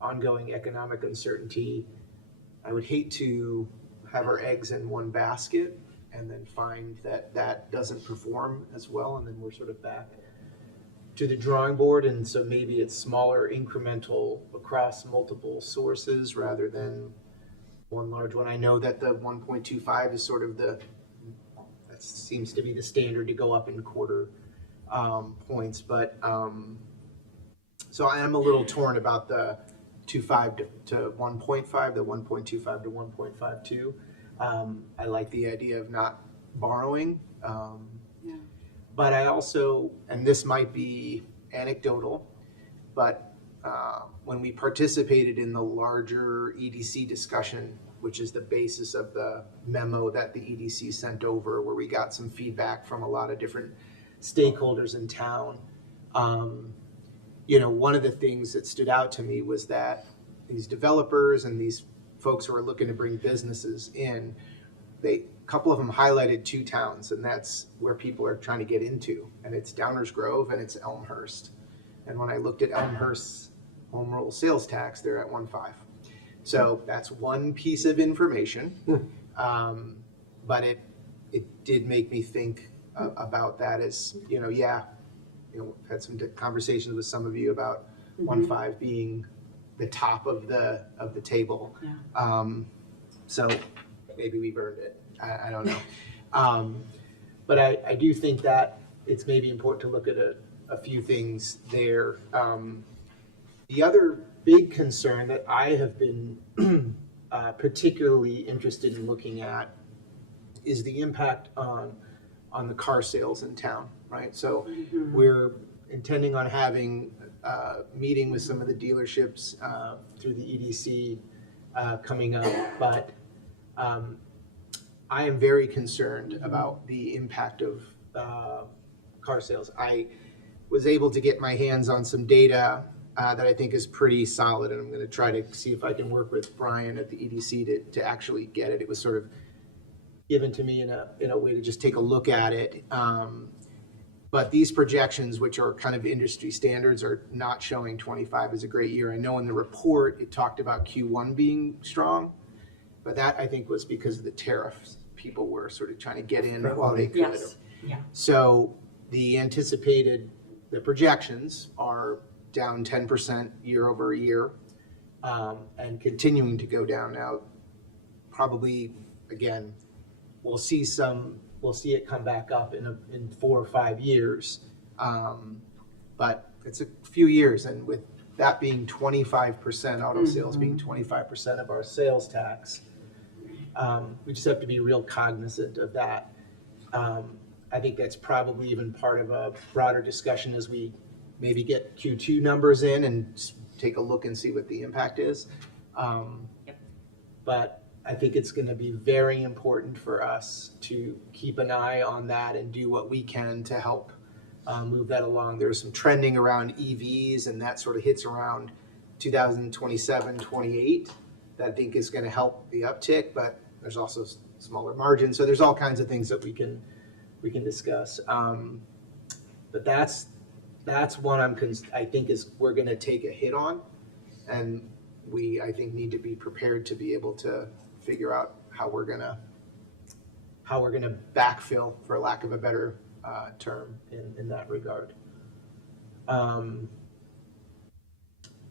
ongoing economic uncertainty, I would hate to have our eggs in one basket and then find that that doesn't perform as well, and then we're sort of back to the drawing board. And so maybe it's smaller incremental across multiple sources rather than one large one. I know that the 1.25 is sort of that seems to be the standard to go up in quarter points, but so I am a little torn about the 2.5 to 1.5, the 1.25 to 1.52. I like the idea of not borrowing, but I also, and this might be anecdotal, but when we participated in the larger EDC discussion, which is the basis of the memo that the EDC sent over, where we got some feedback from a lot of different stakeholders in town. One of the things that stood out to me was that these developers and these folks who are looking to bring businesses in, a couple of them highlighted two towns, and that's where people are trying to get into, and it's Downers Grove and it's Elmhurst. And when I looked at Elmhurst's home rule sales tax, they're at 1.5. So that's one piece of information. But it did make me think about that as, I've had some conversations with some of you about 1.5 being the top of the table. Yeah. So maybe we've earned it. I don't know. But I do think that it's maybe important to look at a few things there. The other big concern that I have been particularly interested in looking at is the impact on the car sales in town, right? So we're intending on having a meeting with some of the dealerships through the EDC coming up, but I am very concerned about the impact of car sales. I was able to get my hands on some data that I think is pretty solid, and I'm going to try to see if I can work with Brian at the EDC to actually get it. It was sort of given to me in a way to just take a look at it. But these projections, which are kind of industry standards, are not showing 25 as a great year. I know in the report it talked about Q1 being strong, but that I think was because of the tariffs. People were sort of trying to get in while they could. Yes. Yeah. So the projections are down 10% year over year, and continuing to go down now. Probably, again, we'll see it come back up in 4 or 5 years. But it's a few years, and with that being 25%, auto sales being 25% of our sales tax, we just have to be real cognizant of that. I think that's probably even part of a broader discussion as we maybe get Q2 numbers in and take a look and see what the impact is. But I think it's going to be very important for us to keep an eye on that and do what we can to help move that along. There's some trending around EVs, and that sort of hits around 2027, 28. That I think is going to help the uptick, but there's also smaller margins. So there's all kinds of things that we can discuss. But that's one I think we're going to take a hit on, and I think need to be prepared to be able to figure out how we're gonna backfill, for lack of a better term, in that regard.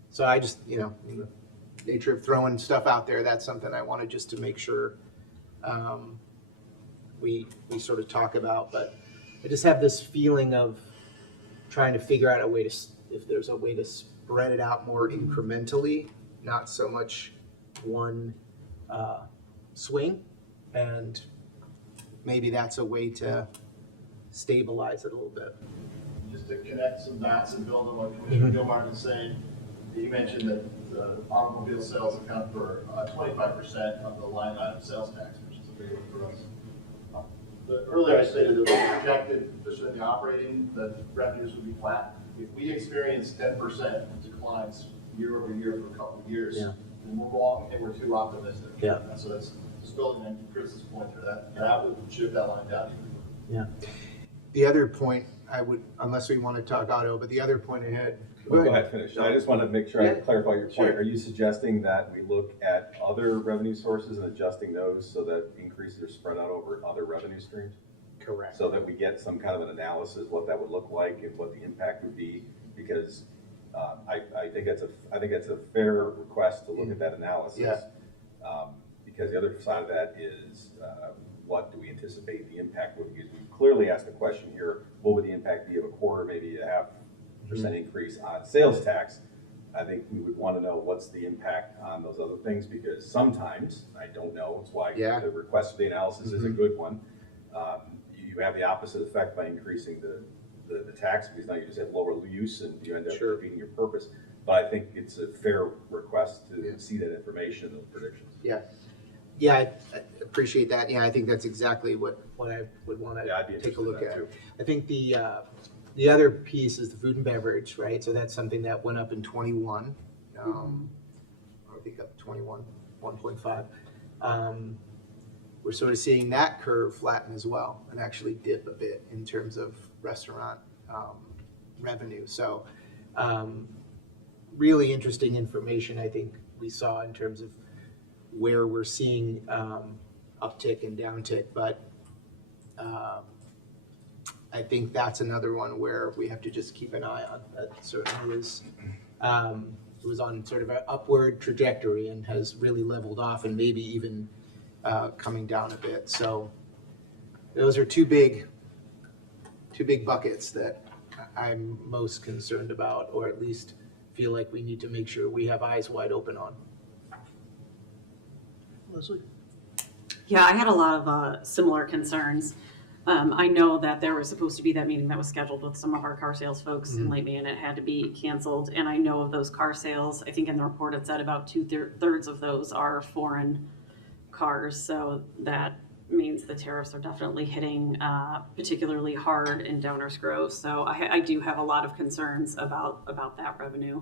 So I just, in the nature of throwing stuff out there, that's something I wanted just to make sure we sort of talk about. But I just have this feeling of trying to figure out if there's a way to spread it out more incrementally, not so much one swing, and maybe that's a way to stabilize it a little bit. Just to connect some dots and build on what Commissioner Gilmar was saying, you mentioned that the automobile sales account for 25% of the line item sales tax, which is a big one for us. But earlier I stated that we projected, especially in the operating, that revenues would be flat. If we experience 10% declines year over year for a couple of years, then we're wrong and we're too optimistic. Yeah. And so that's just building on Chris's point there, that would shift that line down. Yeah. The other point unless we want to talk auto, but the other point I had. Go ahead, finish. I just want to make sure I clarify your point. Sure. Are you suggesting that we look at other revenue sources and adjusting those so that increases are spread out over other revenue streams? Correct. So that we get some kind of an analysis, what that would look like and what the impact would be? Because I think that's a fair request to look at that analysis. Yeah. Because the other side of that is what do we anticipate the impact would be? Because we clearly asked the question here, what would the impact be of a quarter, maybe a 0.5% increase on sales tax? I think we would want to know what's the impact on those other things, because sometimes, I don't know, it's why the request for the analysis is a good one. You have the opposite effect by increasing the tax, because now you just have lower use and you end up defeating your purpose. But I think it's a fair request to see that information in those predictions. Yeah, I appreciate that. Yeah, I think that's exactly what I would want to take a look at. Too. I think the other piece is the food and beverage, right? So that's something that went up in 21. I think up 21, 1.5. We're sort of seeing that curve flatten as well and actually dip a bit in terms of restaurant revenue. So really interesting information I think we saw in terms of where we're seeing uptick and downtick, but I think that's another one where we have to just keep an eye on. That certainly is, it was on sort of an upward trajectory and has really leveled off and maybe even coming down a bit. So those are two big buckets that I'm most concerned about, or at least feel like we need to make sure we have eyes wide open on. Leslie? Yeah, I had a lot of similar concerns. I know that there was supposed to be that meeting that was scheduled with some of our car sales folks in Lake May, and it had to be canceled. And I know of those car sales, I think in the report it said about two-thirds of those are foreign cars. So that means the tariffs are definitely hitting particularly hard in Downers Grove. So I do have a lot of concerns about that revenue.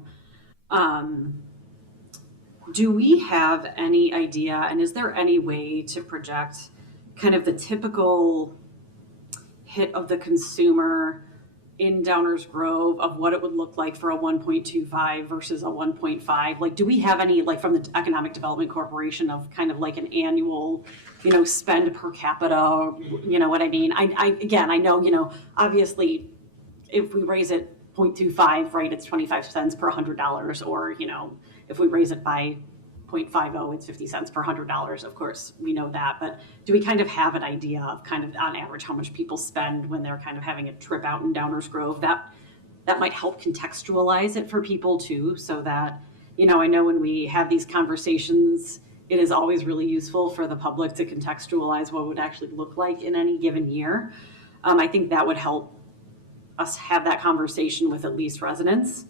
Do we have any idea, and is there any way to project kind of the typical hit of the consumer in Downers Grove of what it would look like for a 1.25 versus a 1.5? Like, do we have any, like from the Economic Development Corporation, of kind of like an annual, spend per capita, you know what I mean? Again, I know, obviously if we raise it 0.25, right, it's 25 cents per $100, or, if we raise it by 0.50, it's 50 cents per $100. Of course, we know that, but do we kind of have an idea of kind of on average how much people spend when they're kind of having a trip out in Downers Grove? That might help contextualize it for people too, so that, I know when we have these conversations, it is always really useful for the public to contextualize what it would actually look like in any given year. I think that would help us have that conversation with at least residents.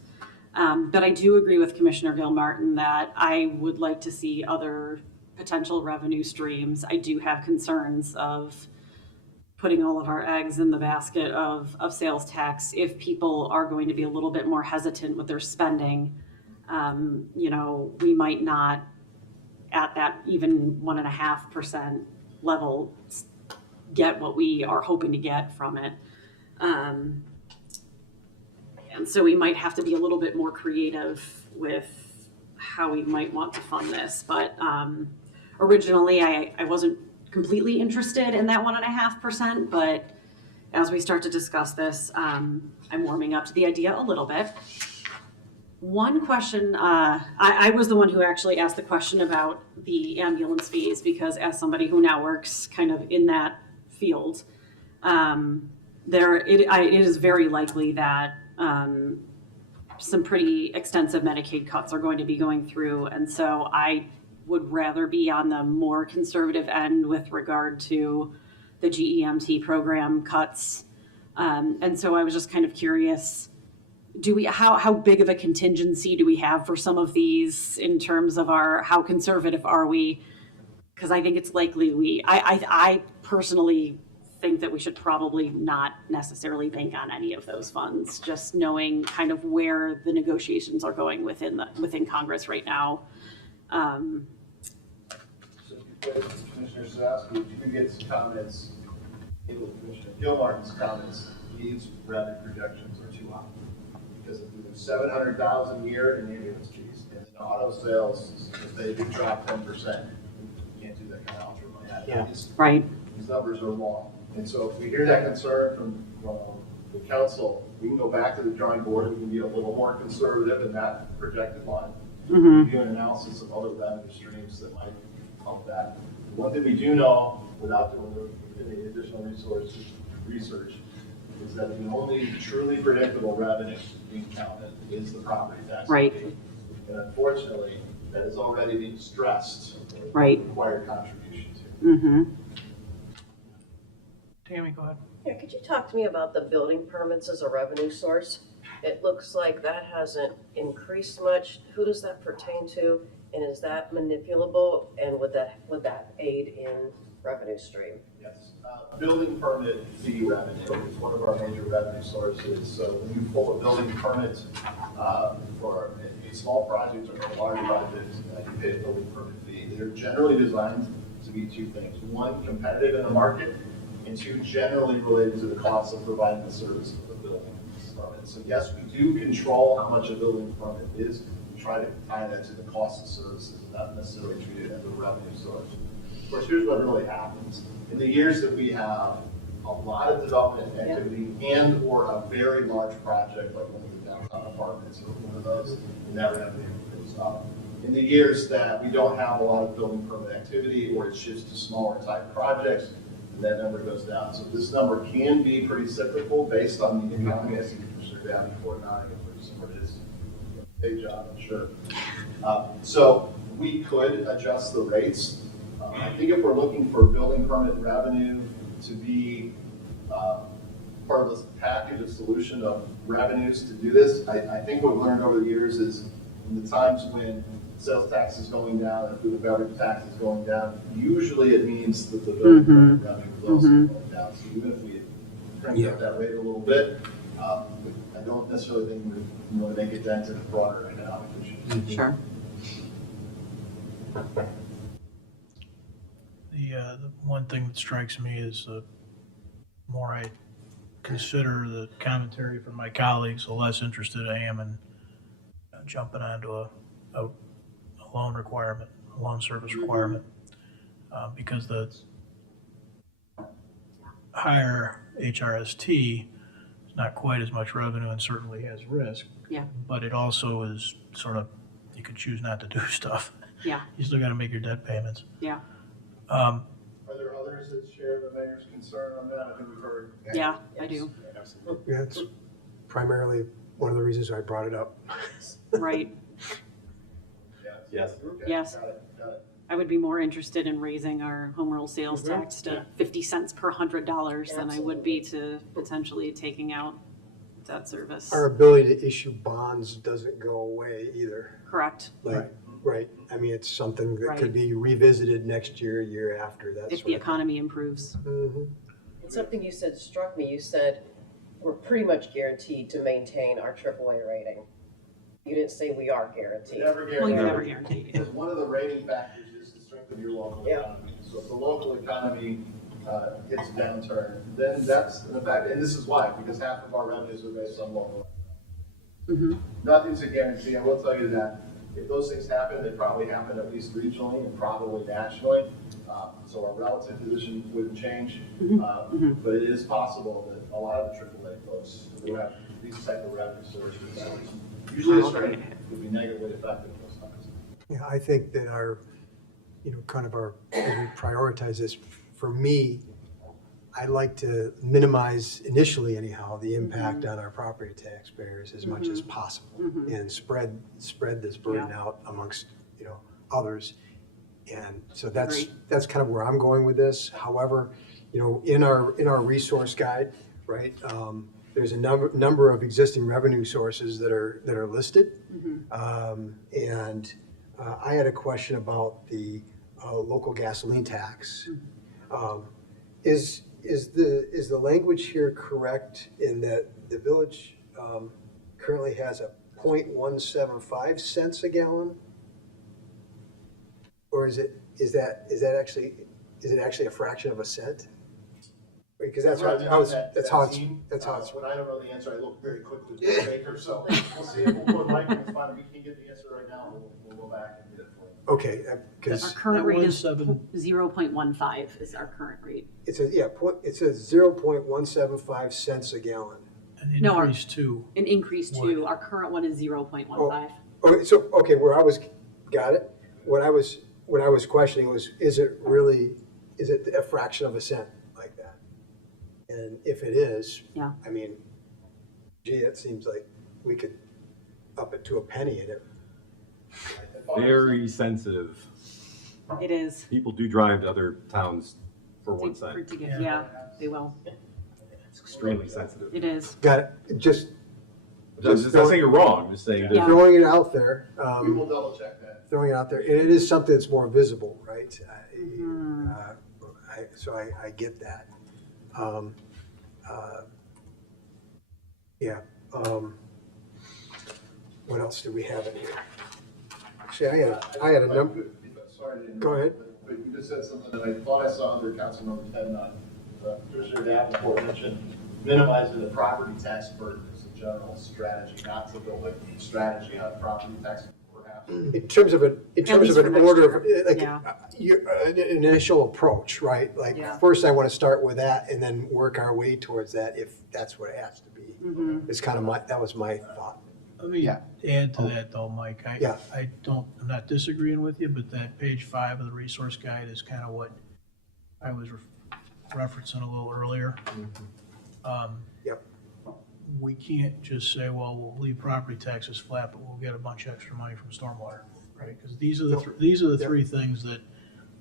But I do agree with Commissioner Gilmartin that I would like to see other potential revenue streams. I do have concerns of putting all of our eggs in the basket of sales tax. If people are going to be a little bit more hesitant with their spending, we might not at that even 1.5% level get what we are hoping to get from it. And so we might have to be a little bit more creative with how we might want to fund this. But originally, I wasn't completely interested in that 1.5%. But as we start to discuss this, I'm warming up to the idea a little bit. One question, I was the one who actually asked the question about the ambulance fees, because as somebody who now works kind of in that field, it is very likely that some pretty extensive Medicaid cuts are going to be going through. And so I would rather be on the more conservative end with regard to the GEMT program cuts. And so I was just kind of curious, how big of a contingency do we have for some of these in terms of how conservative are we? Because I think it's likely I personally think that we should probably not necessarily bank on any of those funds, just knowing kind of where the negotiations are going within Congress right now. So Commissioner Sadowski, if you could get some comments, Commissioner Gilmartin's comments, these revenue projections are too high. Because if there's 700,000 a year in ambulance fees, and in auto sales, if they do drop 10%, you can't do that kind of algebra. Yeah. Right. These numbers are wrong. And so if we hear that concern from the council, we can go back to the drawing board and we can be a little more conservative in that projected line. Mm-hmm. Do an analysis of other revenue streams that might help that. One thing we do know, without doing any additional research, is that the only truly predictable revenue being counted is the property tax. Right. And unfortunately, that is already being stressed. Right. Required contribution to. Mm-hmm. Tammy, go ahead. Yeah, could you talk to me about the building permits as a revenue source? It looks like that hasn't increased much. Who does that pertain to? And is that manipulable? And would that aid in revenue stream? Yes. Building permit fee revenue is one of our major revenue sources. So when you pull a building permit for a small project or a large project, you pay a building permit fee. They're generally designed to be two things. One, competitive in the market, and two, generally related to the cost of providing the service of the building permit. So yes, we do control how much a building permit is try to tie that to the cost of services, not necessarily treat it as a revenue source. Of course, here's what really happens. In the years that we have a lot of development activity and or a very large project like one of the downtown apartments or one of those, and that revenue goes up. In the years that we don't have a lot of building permit activity or it shifts to smaller type projects, and that number goes down. So this number can be pretty cyclical based on the economy. I see Commissioner Davenport nodding for his day job, I'm sure. So we could adjust the rates. I think if we're looking for building permit revenue to be part of this package of solution of revenues to do this, I think what we've learned over the years is in the times when sales tax is going down and food and beverage tax is going down, usually it means that the building permit revenue is also going down. So even if we crank up that rate a little bit, I don't necessarily think we want to make a dent in the broader economic issues. Sure. The one thing that strikes me is the more I consider the commentary from my colleagues, the less interested I am in jumping onto a loan requirement, a loan service requirement, because the higher HRST is not quite as much revenue and certainly has risk. Yeah. But it also is sort of, you could choose not to do stuff. Yeah. You still got to make your debt payments. Yeah. Are there others that share the mayor's concern on that? I think we've heard. Yeah, I do. Yeah, it's primarily one of the reasons I brought it up. Right. Yes. Okay, Yes. Got it. I would be more interested in raising our home rule sales tax to 50 cents per $100 than I would be to potentially taking out debt service. Our ability to issue bonds doesn't go away either. Correct. Like, right, I mean, it's something that Right. could be revisited next year, year after, that If sort the of. economy improves. Mhm. And something you said struck me. You said we're pretty much guaranteed to maintain our AAA rating. You didn't say we are guaranteed. Never Well, you guarantee. never guarantee it. Because one of the rating factors is the strength of your local Yeah. economy. So if the local economy hits a downturn, then that's an effect. And this is why, because half of our revenues are based on local. Nothing's a guarantee. I will tell you that if those things happen, they probably happen at least regionally and probably nationally. So our relative position wouldn't change. But it is possible that a lot of the AAA folks who have these type of revenue sources, usually the strength would be negatively affected those times. Yeah, I think that our, kind of our, as we prioritize this, for me, I like to minimize initially anyhow, the impact on our property taxpayers as much as possible. And spread this burden out amongst, others. And so that's kind of where I'm going with this. However, in our resource guide, right, there's a number of existing revenue sources that are listed. And I had a question about the local gasoline tax. Is the language here correct in that the village currently has a 0.175 cents a gallon? Or is it actually a fraction of a cent? Because that's how it's. When I don't know the answer, I look very quickly to the baker, so we'll see if we'll put Mike in the spot. If we can't get the answer right now, we'll go back and get it for you. Okay, Our because current That rate was is seven. 0.15 is our current rate. it says 0.175 cents a gallon. An No, our- increase too. An increase to, our current one is 0.15. Okay, so, okay, got it. What I was questioning was, is it a fraction of a cent like that? And if it is, Yeah. I mean, gee, it seems like we could up it to a penny in it. Very sensitive. It is. People do drive to other towns for 1 cent. Yeah, they will. It's extremely sensitive. It is. Got it, just I'm just not saying you're wrong, I'm just saying Yeah. that throwing it out there. We will double check that. Throwing it out there, and it is something that's more visible, right? So I get that. Yeah. What else do we have in here? Actually, I had a number. Sorry to interrupt, Go ahead. But you just said something that I thought I saw under Councilmember Ted Nunn. Commissioner Davenport mentioned minimizing the property tax burden as a general strategy, not to build a strategy on property tax in terms of an least for next order, of, like, Yeah. an initial approach, right? Like, Yeah. first I want to start with that and then work our way towards that if that's what it has to be. Mhm. It's kind of that was my thought. Let me Yeah. add to that though, Mike. Yeah. I'm not disagreeing with you, but that page 5 of the resource guide is kind of what I was referencing a little earlier. Yep. We can't just say, well, we'll leave property taxes flat, but we'll get a bunch of extra money from stormwater, right? Because these are the Yep. three things that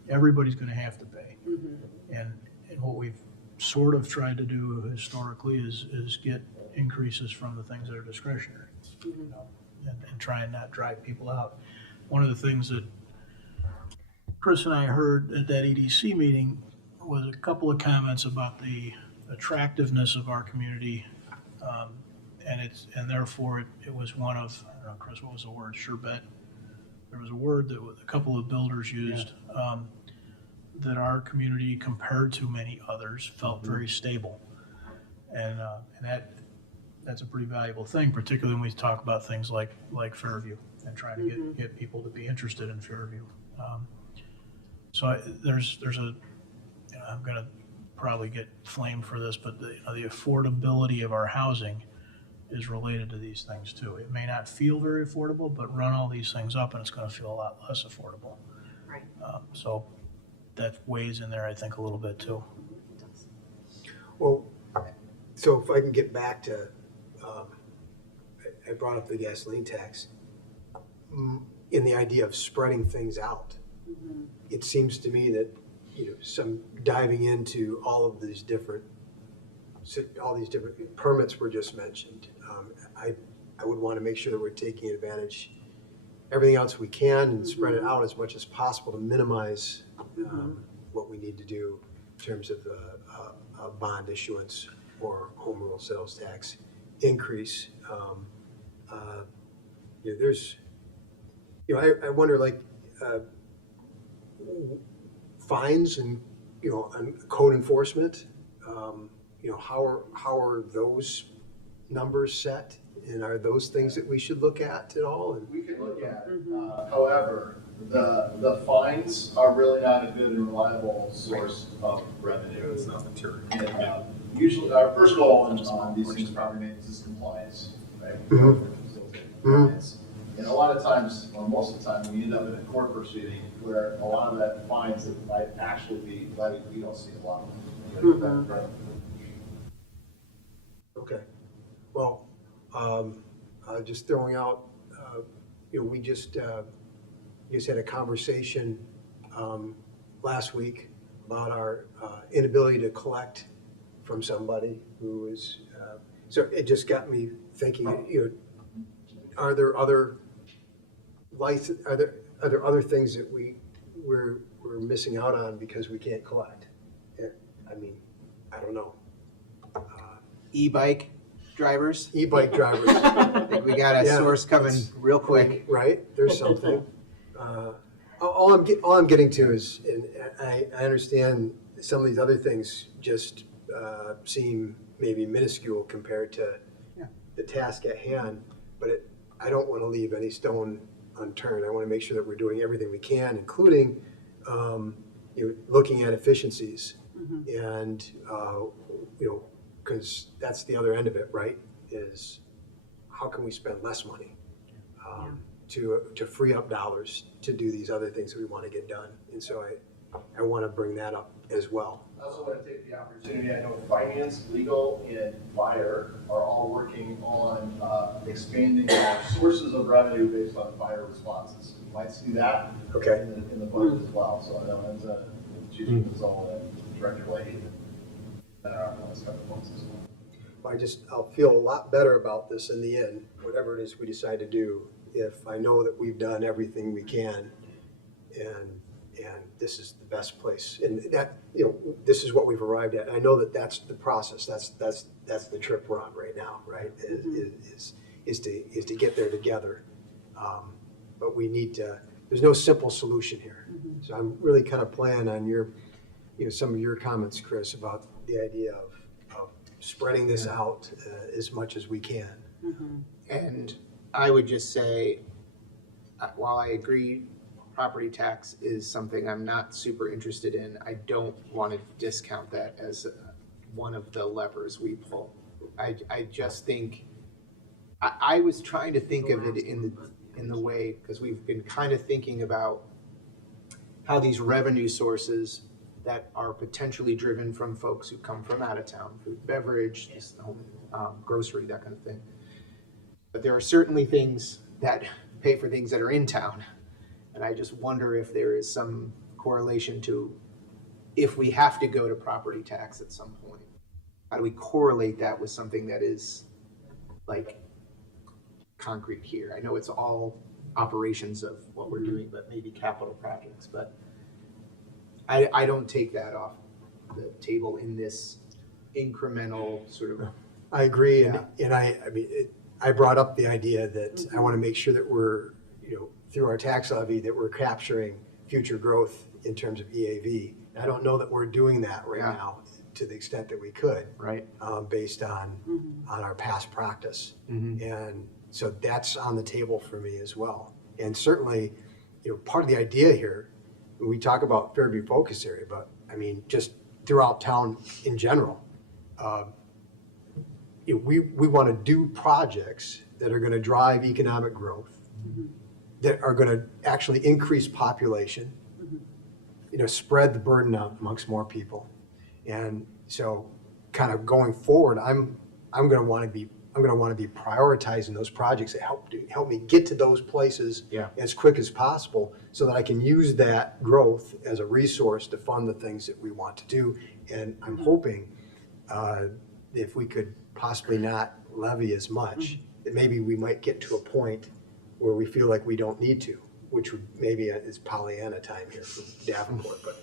everybody's gonna have to pay. Mm-hmm. And what we've sort of tried to do historically is get increases from the things that are discretionary, you know, and try and not drive people out. One of the things that Chris and I heard at that EDC meeting was a couple of comments about the attractiveness of our community. And therefore it was one of, I don't know, Chris, what was the word? Sure bet. There was a word that a couple of builders used, that our community compared to many others felt very stable. And that's a pretty valuable thing, particularly when we talk about things like Fairview and trying to get people to be interested in Fairview. So there's a, I'm gonna probably get flamed for this, but the affordability of our housing is related to these things too. It may not feel very affordable, but run all these things up and it's gonna feel a lot less affordable. Right. So that weighs in there, I think, a little bit too. Well, so if I can get back to, I brought up the gasoline tax, in the idea of spreading things out. It seems to me that, some diving into all these different permits were just mentioned. I would want to make sure that we're taking advantage, everything else we can, and spread it out as much as possible to minimize what we need to do in terms of a bond issuance or home rule sales tax increase. There's, I wonder, like, fines and, on code enforcement, how are those numbers set? And are those things that we should look at all? And We can look at it. However, the fines are really not a good and reliable source of revenue. It's not material. And usually, our first goal on these things, property maintenance, is compliance, right? Mhm. Compliance. And a lot of times, or most of the time, we end up in a court proceeding where a lot of that fines that might actually be levied, we don't see a lot of. Right? Okay, well, just throwing out, we just had a conversation last week about our inability to collect from somebody who is, so it just got me thinking, are there other other things that we're missing out on because we can't collect? I mean, I don't know. E-bike drivers, E-bike drivers. I think we got a Yeah. source coming real quick. Right, there's something. All I'm getting to is, and I understand some of these other things just seem maybe minuscule compared to the task at hand, but I don't want to leave any stone unturned. I want to make sure that we're doing everything we can, including looking at efficiencies. And, because that's the other end of it, right? Is how can we spend less money to free up dollars to do these other things that we want to get done? And so I want to bring that up as well. I also want to take the opportunity, I know finance, legal, and fire are all working on expanding our sources of revenue based on fire responses. You might see that Okay. in the budget as well. So I know that's Chief Gonzalez and Director Leahy that are on those couple points as well. I'll feel a lot better about this in the end, whatever it is we decide to do, if I know that we've done everything we can and this is the best place. And that, this is what we've arrived at. I know that that's the process. That's the trip we're on right now, right? Is to get there together. But we need to, there's no simple solution here. So I'm really kind of playing on some of your comments, Chris, about the idea of spreading this out as much as we can. And I would just say, while I agree property tax is something I'm not super interested in, I don't want to discount that as one of the levers we pull. I just think, I was trying to think of it in the way, because we've been kind of thinking about how these revenue sources that are potentially driven from folks who come from out of town, food, beverage, just home, grocery, that kind of thing. But there are certainly things that pay for things that are in town. And I just wonder if there is some correlation to, if we have to go to property tax at some point, how do we correlate that with something that is like concrete here? I know it's all operations of what we're doing, but maybe capital projects, but I don't take that off the table in this incremental sort of. I agree, Yeah. and I mean, I brought up the idea that I want to make sure that we're, through our tax levy, that we're capturing future growth in terms of EAV. I don't know that we're doing that right Yeah. now to the extent that we could, Right. based on our past practice. And so that's on the table for me as well. And certainly, part of the idea here, when we talk about Fairview focus area, but I mean, just throughout town in general, we want to do projects that are going to drive economic growth, that are going to actually increase population, spread the burden out amongst more people. And so kind of going forward, I'm going to want to be prioritizing those projects that help me get to those places Yeah. as quick as possible, so that I can use that growth as a resource to fund the things that we want to do. And I'm hoping if we could possibly not levy as much, that maybe we might get to a point where we feel like we don't need to, which would maybe is Pollyanna time here from Davenport, but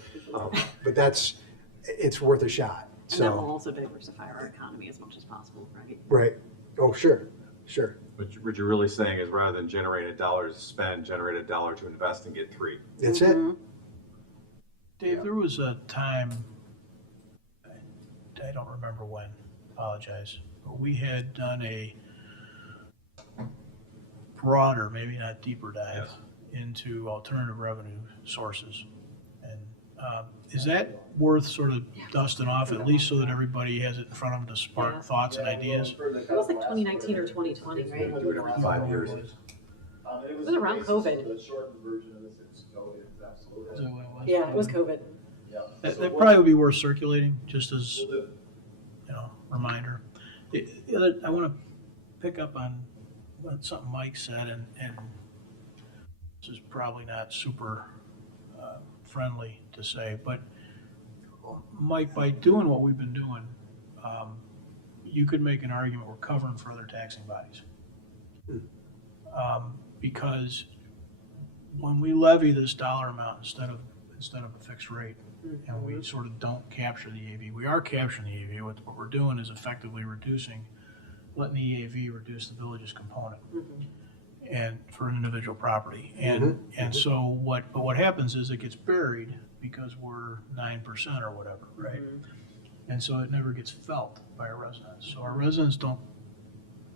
it's worth a shot. And that will So, also diversify our economy as much as possible, right? right, oh, sure. What you're really saying is, rather than generate $1 to spend, generate $1 to invest and get 3. That's it. Dave, there was a time, I don't remember when, apologize, but we had done a broader, maybe not deeper dive into alternative revenue sources. And is that worth sort of dusting off, at least so that everybody has it in front of them to spark Yeah. thoughts and ideas? It was like 2019 or 2020, right? Do it every 5 years. It was around COVID. The shortened version of this, it's COVID, Is absolutely. that what it was? Yeah, it was COVID. Yeah. That probably would be worth circulating, just as, reminder. I want to pick up on something Mike said, and this is probably not super friendly to say, but Mike, by doing what we've been doing, you could make an argument we're covering for other taxing bodies. Because when we levy this dollar amount instead of a fixed rate, and we sort of don't capture the EAV, we are capturing the EAV. What we're doing is effectively letting the EAV reduce the village's component, and for an individual property. And so what happens is it gets buried because we're 9% or whatever, right? And so it never gets felt by our residents. So our residents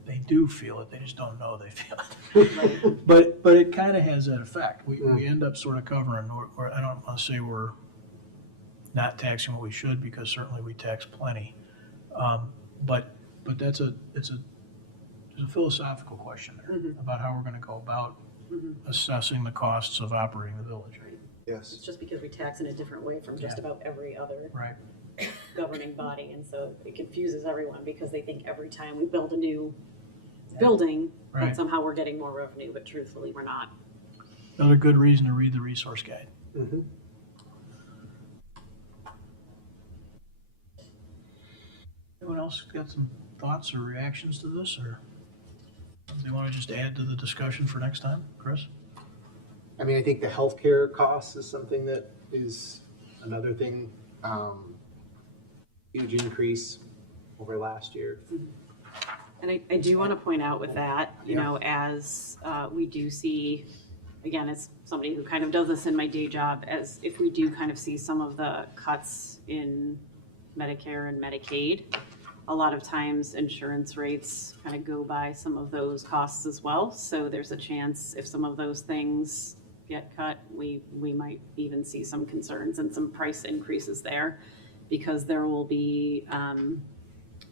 they do feel it, they just don't know they feel it. But it kind of has that effect. We end up sort of covering, or I don't want to say we're not taxing what we should, because certainly we tax plenty. But it's a philosophical question there about how we're going to go about assessing the costs of operating the village. Yes. It's just because we tax in a different way from just about every other Right. governing body, and so it confuses everyone because they think every time we build a new building, Right. that somehow we're getting more revenue, but truthfully, we're not. Another good reason to read the resource guide. Anyone else got some thoughts or reactions to this, or they want to just add to the discussion for next time? Chris? I mean, I think the healthcare costs is something that is another thing, huge increase over last year. And I do want to point out with that, as we do see, again, as somebody who kind of does this in my day job, as if we do kind of see some of the cuts in Medicare and Medicaid, a lot of times insurance rates kind of go by some of those costs as well. So there's a chance if some of those things get cut, we might even see some concerns and some price increases there, because there will be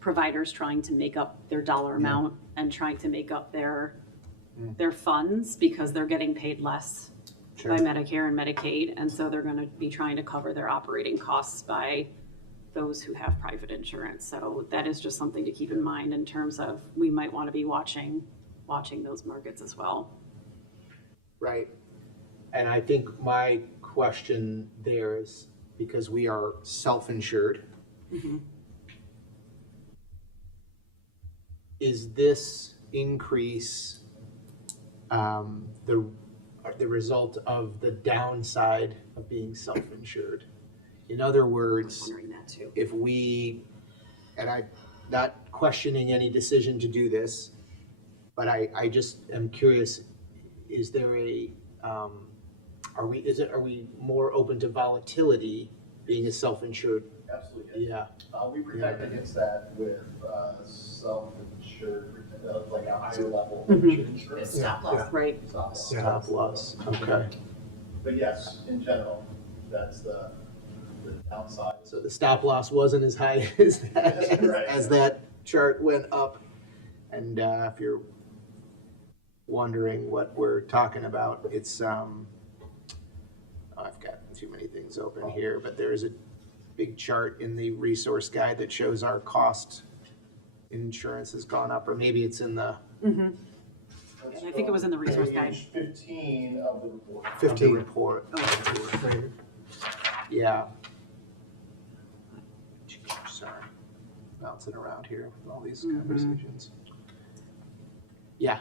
providers trying to make up their dollar amount and trying to make up their funds because they're getting paid less Sure. by Medicare and Medicaid. And so they're gonna be trying to cover their operating costs by those who have private insurance. So that is just something to keep in mind in terms of, we might wanna be watching those markets as well. Right. And I think my question there is, because we are self-insured, is this increase the result of the downside of being self-insured? In other words, Wondering that too. if we, and I'm not questioning any decision to do this, but I just am curious, is there a, are we more open to volatility being a self-insured? Absolutely. Yeah, We protect against that with self-insured, like a higher level of insurance. Stop loss. Right. Stop loss. stop loss, okay. But yes, in general, that's the downside. So the stop loss wasn't as high as that, Right. as that chart went up. And if you're wondering what we're talking about, it's, I've got too many things open here, but there is a big chart in the resource guide that shows our cost in insurance has gone up, or maybe it's in the That's I think it was in the resource guide. page 15 of the report. of the 15. report. Right. Yeah. Sorry, bouncing around here with all these conversations. Yeah.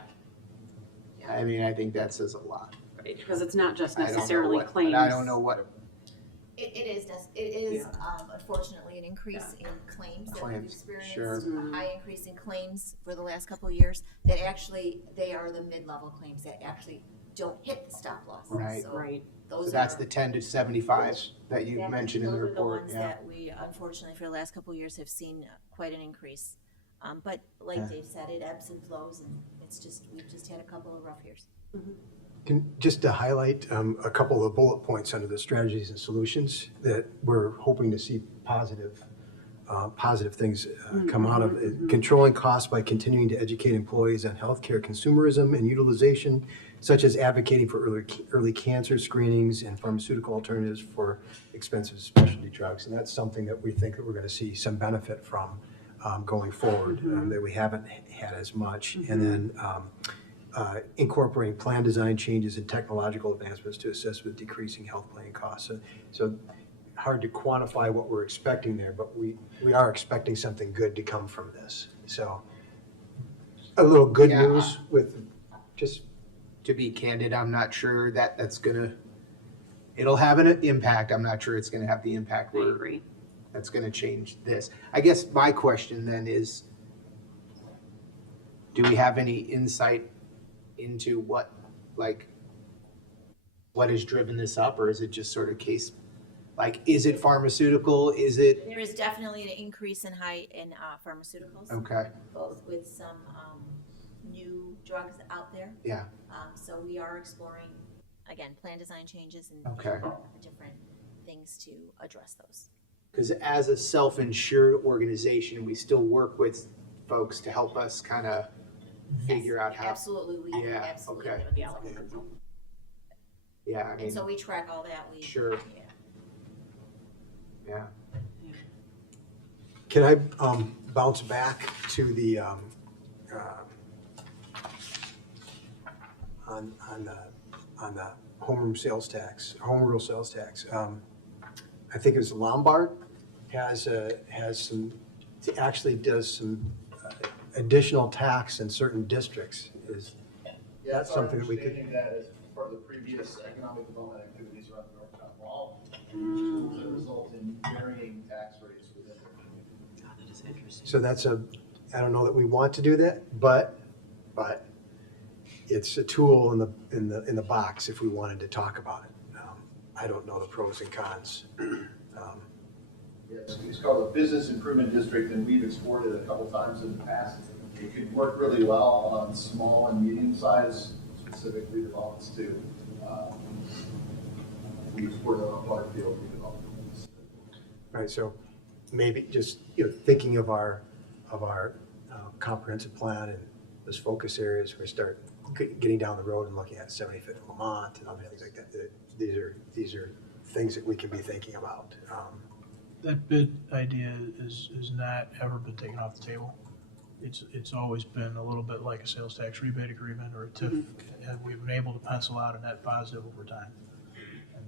I mean, I think that says a lot. Right, because it's not just I don't know necessarily what- claims. I don't know what, It is unfortunately an increase in claims that we've Claims, experienced. sure. A high increase in claims for the last couple of years, that actually, they are the mid-level claims that actually don't hit the stop loss. Right. So Right, those so that's are- the 10 to 75 that you Exactly. mentioned in the Those are report, ones yeah. that we unfortunately for the last couple of years have seen quite an increase. But like Yeah. Dave said, it ebbs and flows, and we've just had a couple of rough years. Just to highlight a couple of bullet points under the strategies and solutions that we're hoping to see positive things come out of it. Controlling costs by continuing to educate employees on healthcare consumerism and utilization, such as advocating for early cancer screenings and pharmaceutical alternatives for expensive specialty drugs. And that's something that we think that we're going to see some benefit from going forward, that we haven't had as much. And then incorporating plan design changes and technological advancements to assist with decreasing health plan costs. So hard to quantify what we're expecting there, but we are expecting something good to come from this. So a little good Yeah. news with just, To be candid, I'm not sure that that's gonna, it'll have an impact. I'm not sure it's gonna have the impact I where agree. that's gonna change this. I guess my question then is, do we have any insight into what has driven this up, or is it just sort of case, is it pharmaceutical, is it, There is definitely an increase in pharmaceuticals. okay, Both with some new drugs out there. yeah, So we are exploring, again, plan design changes and Okay. different things to address those. because as a self-insured organization, we still work with folks to help us kind of figure out how, Absolutely, we Yeah, absolutely. okay. do. Yeah. yeah, I And mean, so we track all that, Sure. yeah. yeah. can I bounce back to the, on the home rule sales tax. I think it was Lombard has some, actually does some additional tax in certain districts. Is Yeah, That's it's our something that we could- understanding that as part of the previous economic development activities around the Northtown Mall, schools that result in varying tax rates within their Oh, that is interesting. So that's I don't know that we want to do that, but it's a tool in the box if we wanted to talk about it. I don't know the pros and cons. It's called a business improvement district, and we've explored it a couple times in the past. It could work really well on small and medium-sized, specific redevelopments too. We explored it on Waterfield redevelopments. Right, so maybe just, thinking of our comprehensive plan and those focus areas, we start getting down the road and looking at 75th Lamont and other things like that. These are things that we can be thinking about. That bid idea is not ever been taken off the table. It's always been a little bit like a sales tax rebate agreement or a TIF, and we've been able to pencil out a net positive over time. And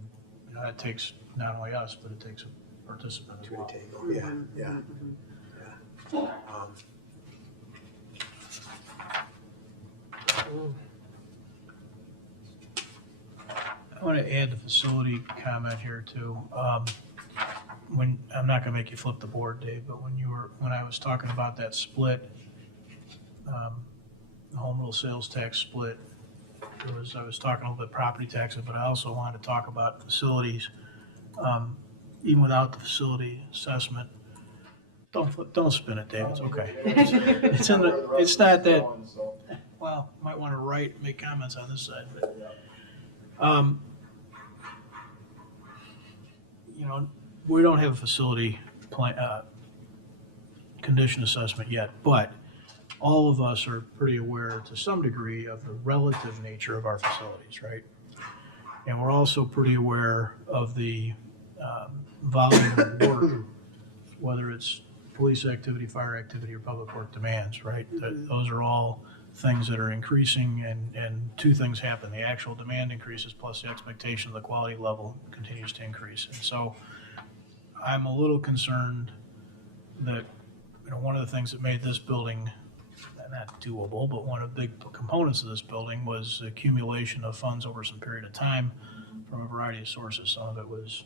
that takes not only us, but it takes a participant as To the well. table, yeah. I want to add the facility comment here too. When, I'm not gonna make you flip the board, Dave, but when I was talking about that split, the home rule sales tax split, I was talking a little bit property taxes, but I also wanted to talk about facilities. Even without the facility assessment, don't spin it, Dave, it's okay. It's not that, well, might want to make comments on this side, but, we don't have a facility condition assessment yet, but all of us are pretty aware to some degree of the relative nature of our facilities, right? And we're also pretty aware of the volume of work, whether it's police activity, fire activity, or public work demands, right? Those are all things that are increasing, and two things happen. The actual demand increases, plus the expectation of the quality level continues to increase. And so I'm a little concerned that, one of the things that made this building not doable, but one of the big components of this building was the accumulation of funds over some period of time from a variety of sources. Some of it was,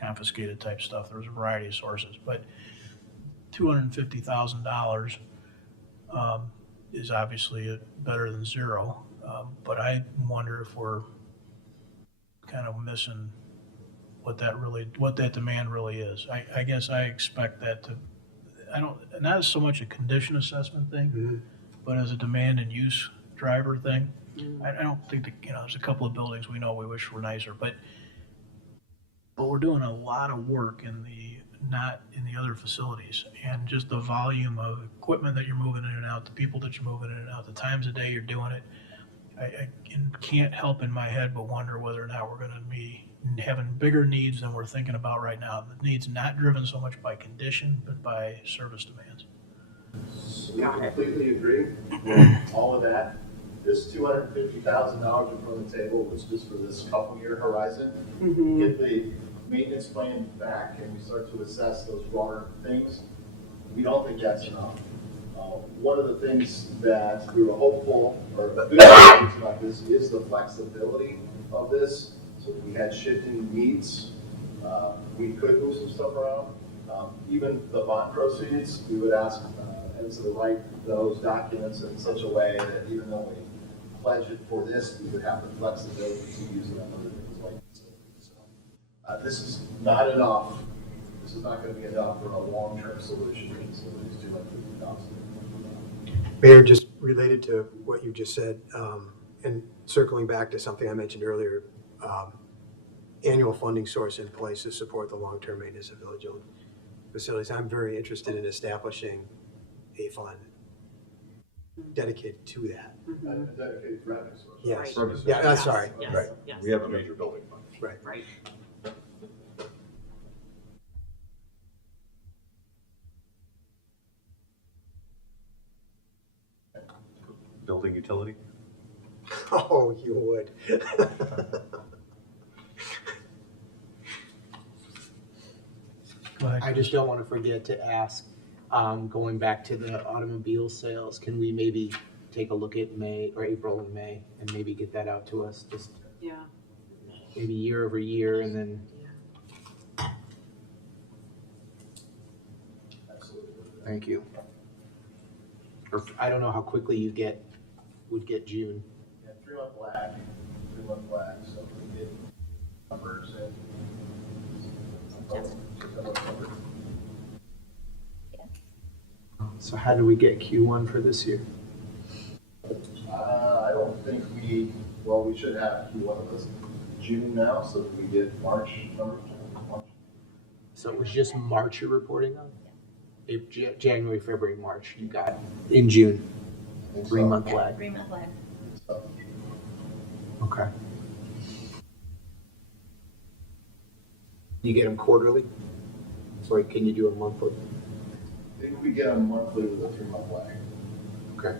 confiscated type stuff. There was a variety of sources, but $250,000 is obviously better than zero. But I wonder if we're kind of missing what that demand really is. I guess I expect that to, not so much a condition assessment thing, but as a demand and use driver thing. I don't think that, there's a couple of buildings we know we wish were nicer, but we're doing a lot of work not in the other facilities, and just the volume of equipment that you're moving in and out, the people that you're moving in and out, the times of day you're doing it. I can't help in my head but wonder whether or not we're going to be having bigger needs than we're thinking about right now. The needs not driven so much by condition, but by service demands. We completely agree with all of that. This $250,000 in front of the table was just for this couple-year horizon. Get the maintenance plan back and we start to assess those broader things. We don't think that's enough. One of the things that we were hopeful, or good things about this, is the flexibility of this. So if we had shifting needs, we could move some stuff around. Even the bond proceeds, we would ask ENSA to write those documents in such a way that even though we pledge it for this, we would have the flexibility to use it on other things like this. So, this is not enough. This is not going to be enough for a long-term solution. So these $250,000. Mayor, just related to what you just said, and circling back to something I mentioned earlier, annual funding source in place to support the long-term maintenance of village-owned facilities. I'm very interested in establishing a fund dedicated to that. A dedicated revenue source. Yes. Right. Yeah, sorry. Yes, Right. yes. We have a major building fund. Right. Building utility? Oh, you would. Go ahead. I just don't want to forget to ask, going back to the automobile sales, can we maybe take a look at May or April and May and maybe get that out to us, just Yeah. maybe year over year, and then Absolutely. thank you. Or I don't know how quickly would get June. Yeah, 3-month lag, so we get numbers and September, October. So how do we get Q1 for this year? I don't think we should have Q1 of this June now, so that we get March numbers. March. So it was just March you're reporting on? January, February, March, you got in June, I think so. 3-month Yeah, lag. 3-month lag. So, Okay. You get them quarterly? Or can you do a monthly? I think we get them monthly with a 3-month lag. Okay.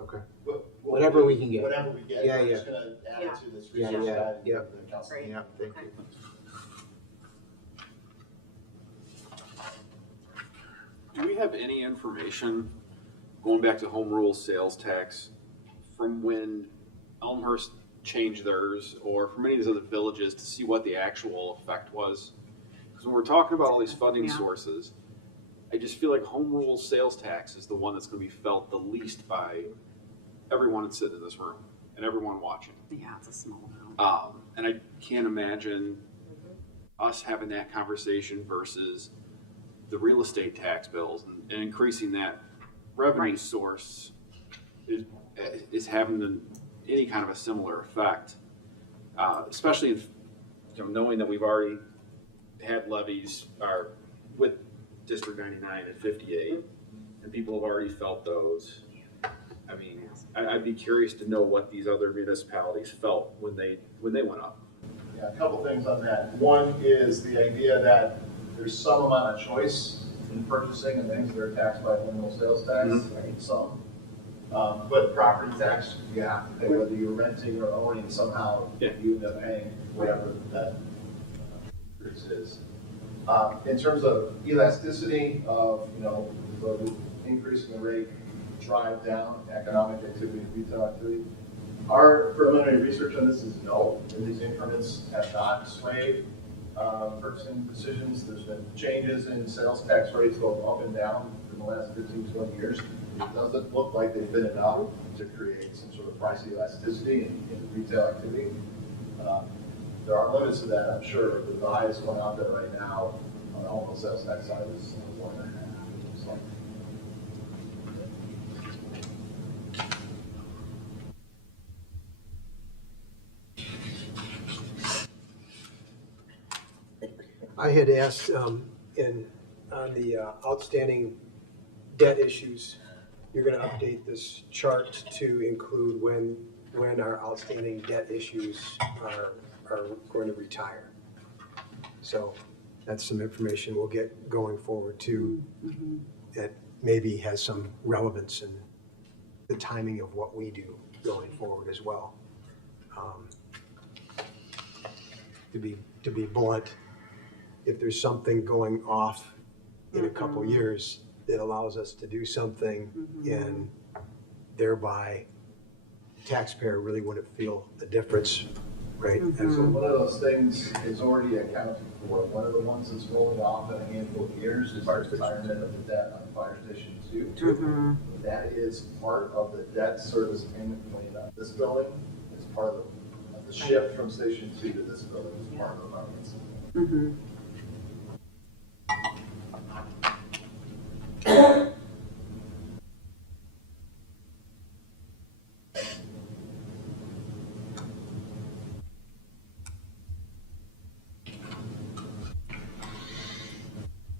Okay. But Whatever we can get. Whatever we get. Yeah, We're yeah. just gonna add it to this Yeah, resource yeah, guide. yeah. The council. Great. Yeah, thank you. Do we have any information, going back to home rule sales tax, from when Elmhurst changed theirs, or from any of these other villages, to see what the actual effect was? Because when we're talking about all these funding Yeah. sources, I just feel like home rule sales tax is the one that's gonna be felt the least by everyone that's sitting in this room and everyone watching. Yeah, it's a small amount. And I can't imagine us having that conversation versus the real estate tax bills and increasing that revenue Right. source is having any kind of a similar effect. Especially if, knowing that we've already had levies with District 99 and 58, and people have already felt those. I mean, I'd be curious to know what these other municipalities felt when they went up. Yeah, a couple things on that. One is the idea that there's some amount of choice in purchasing and things that are taxed by home rule sales tax, some. But property tax, you have to pay whether you're renting or owning somehow, Yeah. you end up paying whatever that increase is. In terms of elasticity of, the increase in the rate drive down economic activity, retail activity, our preliminary research on this is no, and these increments have not swayed purchasing decisions. There's been changes in sales tax rates go up and down in the last 15, 20 years. It doesn't look like they've been enough to create some sort of price elasticity in retail activity. There are limits to that, I'm sure, but the highest one out there right now on the home sales tax side is 1.5. So, I had asked on the outstanding debt issues, you're going to update this chart to include when our outstanding debt issues are going to retire. So that's some information we'll get going forward too, that maybe has some relevance in the timing of what we do going forward as well. To be blunt, if there's something going off in a couple years that allows us to do something and thereby the taxpayer really wouldn't feel the difference, right? So one of those things is already accounted for. One of the ones that's rolling off in a handful of years is the retirement of the debt on Fire Station 2. That is part of the debt service payment plan on this building. It's part of the shift from Station 2 to this building is part of the financing.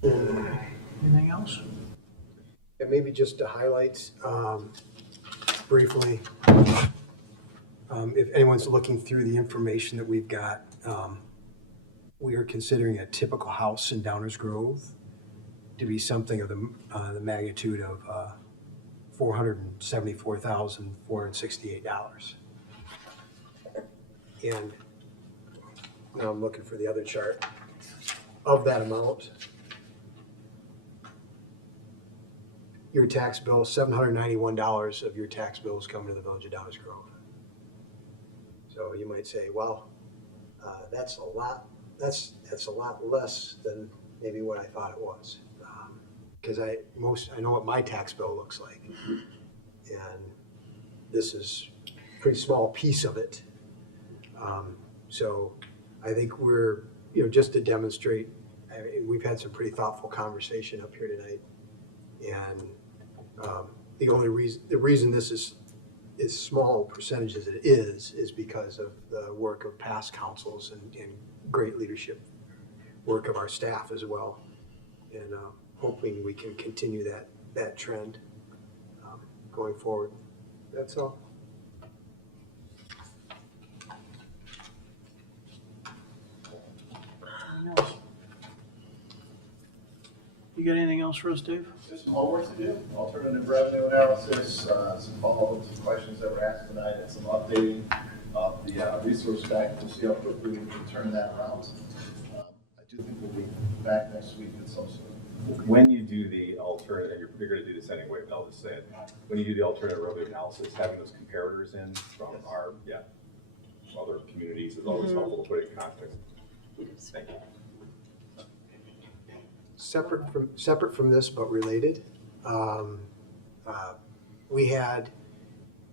Anything else? And maybe just to highlight briefly, if anyone's looking through the information that we've got, we are considering a typical house in Downers Grove to be something of the magnitude of $474,468. And now I'm looking for the other chart. Of that amount, your tax bill, $791 of your tax bill is coming to the village of Downers Grove. So you might say, well, that's a lot less than maybe what I thought it was. Because I know what my tax bill looks like. And this is a pretty small piece of it. So I think we're, just to demonstrate we've had some pretty thoughtful conversation up here tonight. And the reason this is small percentage as it is because of the work of past councils and great leadership work of our staff as well. And hoping we can continue that trend going forward. That's all. You got anything else for us, Dave? There's some homework to do, alternative revenue analysis, some follow-up to questions that were asked tonight, and some updating of the resource guide to see how quickly we can turn that around. I do think we'll be back next week with some sort of. When you do the alternative, you're gonna do this anyway, but I'll just say it. When you do the alternative revenue analysis, having those comparators in from our, other communities is always helpful to put it in context. Thank you. Separate from this, but related, we had,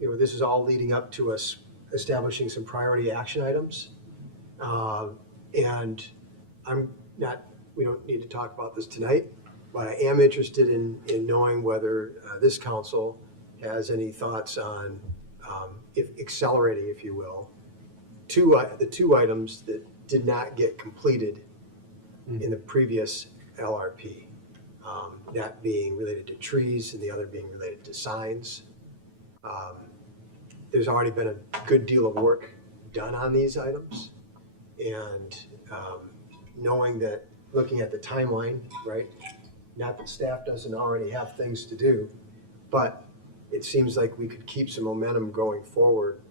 this is all leading up to us establishing some priority action items. And we don't need to talk about this tonight, but I am interested in knowing whether this council has any thoughts on accelerating, if you will, the two items that did not get completed in the previous LRP, that being related to trees and the other being related to signs. There's already been a good deal of work done on these items, and knowing that, looking at the timeline, right? Not that staff doesn't already have things to do, but it seems like we could keep some momentum going forward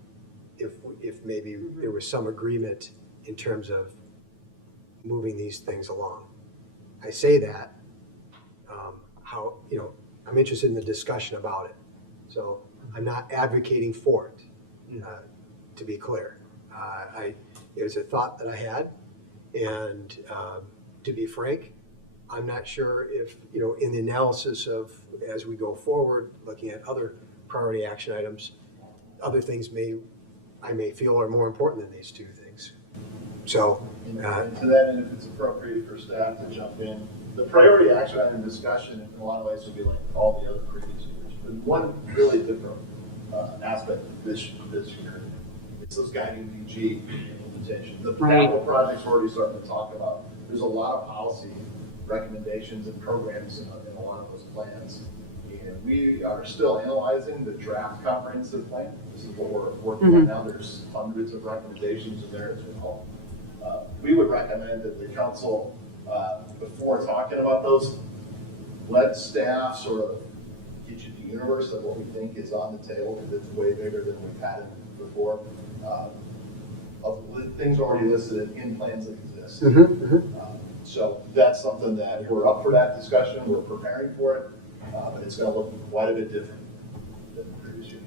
if maybe there was some agreement in terms of moving these things along. I say that, I'm interested in the discussion about it. So I'm not advocating for it, to be clear. It was a thought that I had, and to be frank, I'm not sure if, in the analysis of, as we go forward, looking at other priority action items, other things I may feel are more important than these two things. So, And to that end, if it's appropriate for staff to jump in, the priority action item discussion in a lot of ways will be like all the other previous years. But one really different aspect of this year, it's those guiding DG implementation. The capital projects we're already starting to talk about. There's a lot of policy recommendations and programs in a lot of those plans. And we are still analyzing the draft comprehensive plan. This is what we're working on now. There's hundreds of recommendations in there as well. We would recommend that the council, before talking about those, let staff sort of get you the universe of what we think is on the table, because it's way bigger than we've had it before. Of things already listed in plans that exist. So that's something that we're up for that discussion. We're preparing for it, but it's going to look quite a bit different than the previous years.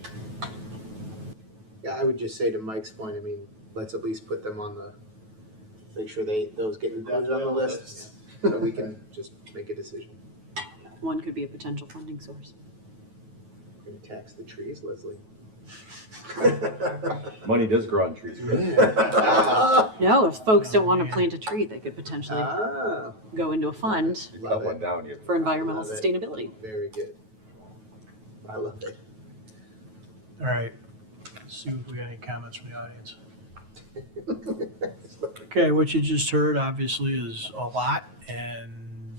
Yeah, I would just say to Mike's point, let's at least put them on make sure those get included on the list, so we can just make a decision. One could be a potential funding source. We're gonna tax the trees, Leslie. Money does grow on trees. No, if folks don't want to plant a tree, they could potentially Ah, go into a fund You cut one down, you for environmental Love it. sustainability. very good. I love it. All right, let's see if we got any comments from the audience. Okay, what you just heard obviously is a lot and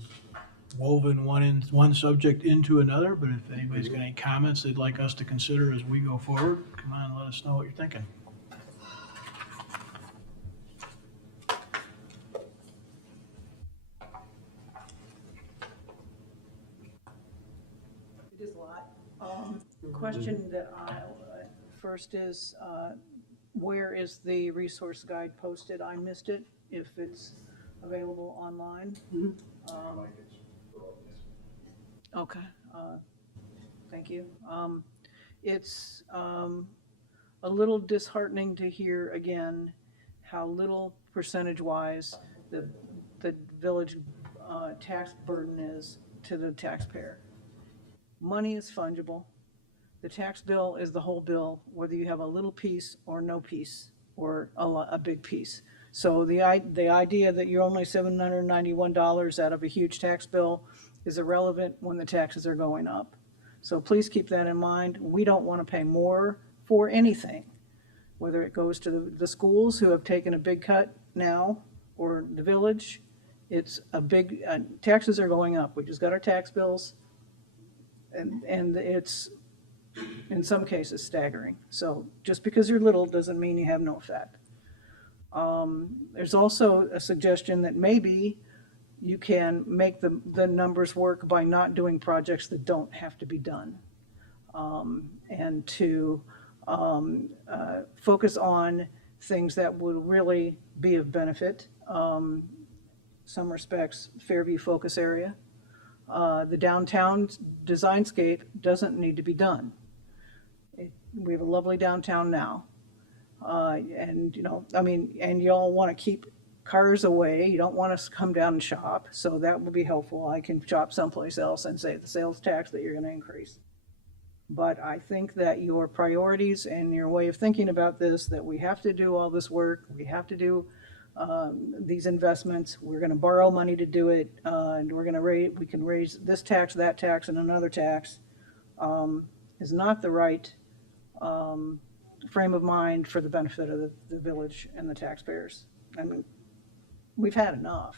woven one subject into another, but if anybody's got any comments they'd like us to consider as we go forward, come on and let us know what you're thinking. It is a lot. Question that first is, where is the resource guide posted? I missed it, if it's available online. Okay, thank you. It's a little disheartening to hear again how little percentage-wise the village tax burden is to the taxpayer. Money is fungible. The tax bill is the whole bill, whether you have a little piece or no piece or a big piece. So the idea that you're only $791 out of a huge tax bill is irrelevant when the taxes are going up. So please keep that in mind. We don't want to pay more for anything, whether it goes to the schools who have taken a big cut now, or the village. It's a big, taxes are going up. We just got our tax bills, and it's, in some cases, staggering. So just because you're little doesn't mean you have no effect. There's also a suggestion that maybe you can make the numbers work by not doing projects that don't have to be done. And to focus on things that would really be of benefit. Some respects, Fairview focus area. The downtown designscape doesn't need to be done. We have a lovely downtown now. And, you know, I mean, and y'all want to keep cars away. You don't want us to come down and shop. So that would be helpful. I can shop someplace else and say the sales tax that you're going to increase. But I think that your priorities and your way of thinking about this, that we have to do all this work, we have to do these investments, we're going to borrow money to do it, and we can raise this tax, that tax, and another tax, is not the right frame of mind for the benefit of the village and the taxpayers. I mean, we've had enough,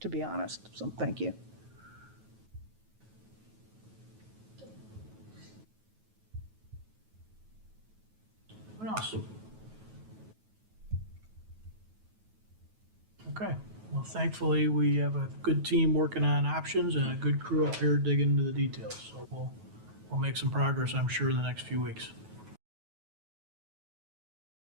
to be honest, so thank you. What else? Okay, well, thankfully, we have a good team working on options and a good crew up here digging into the details. So we'll make some progress, I'm sure, in the next few weeks.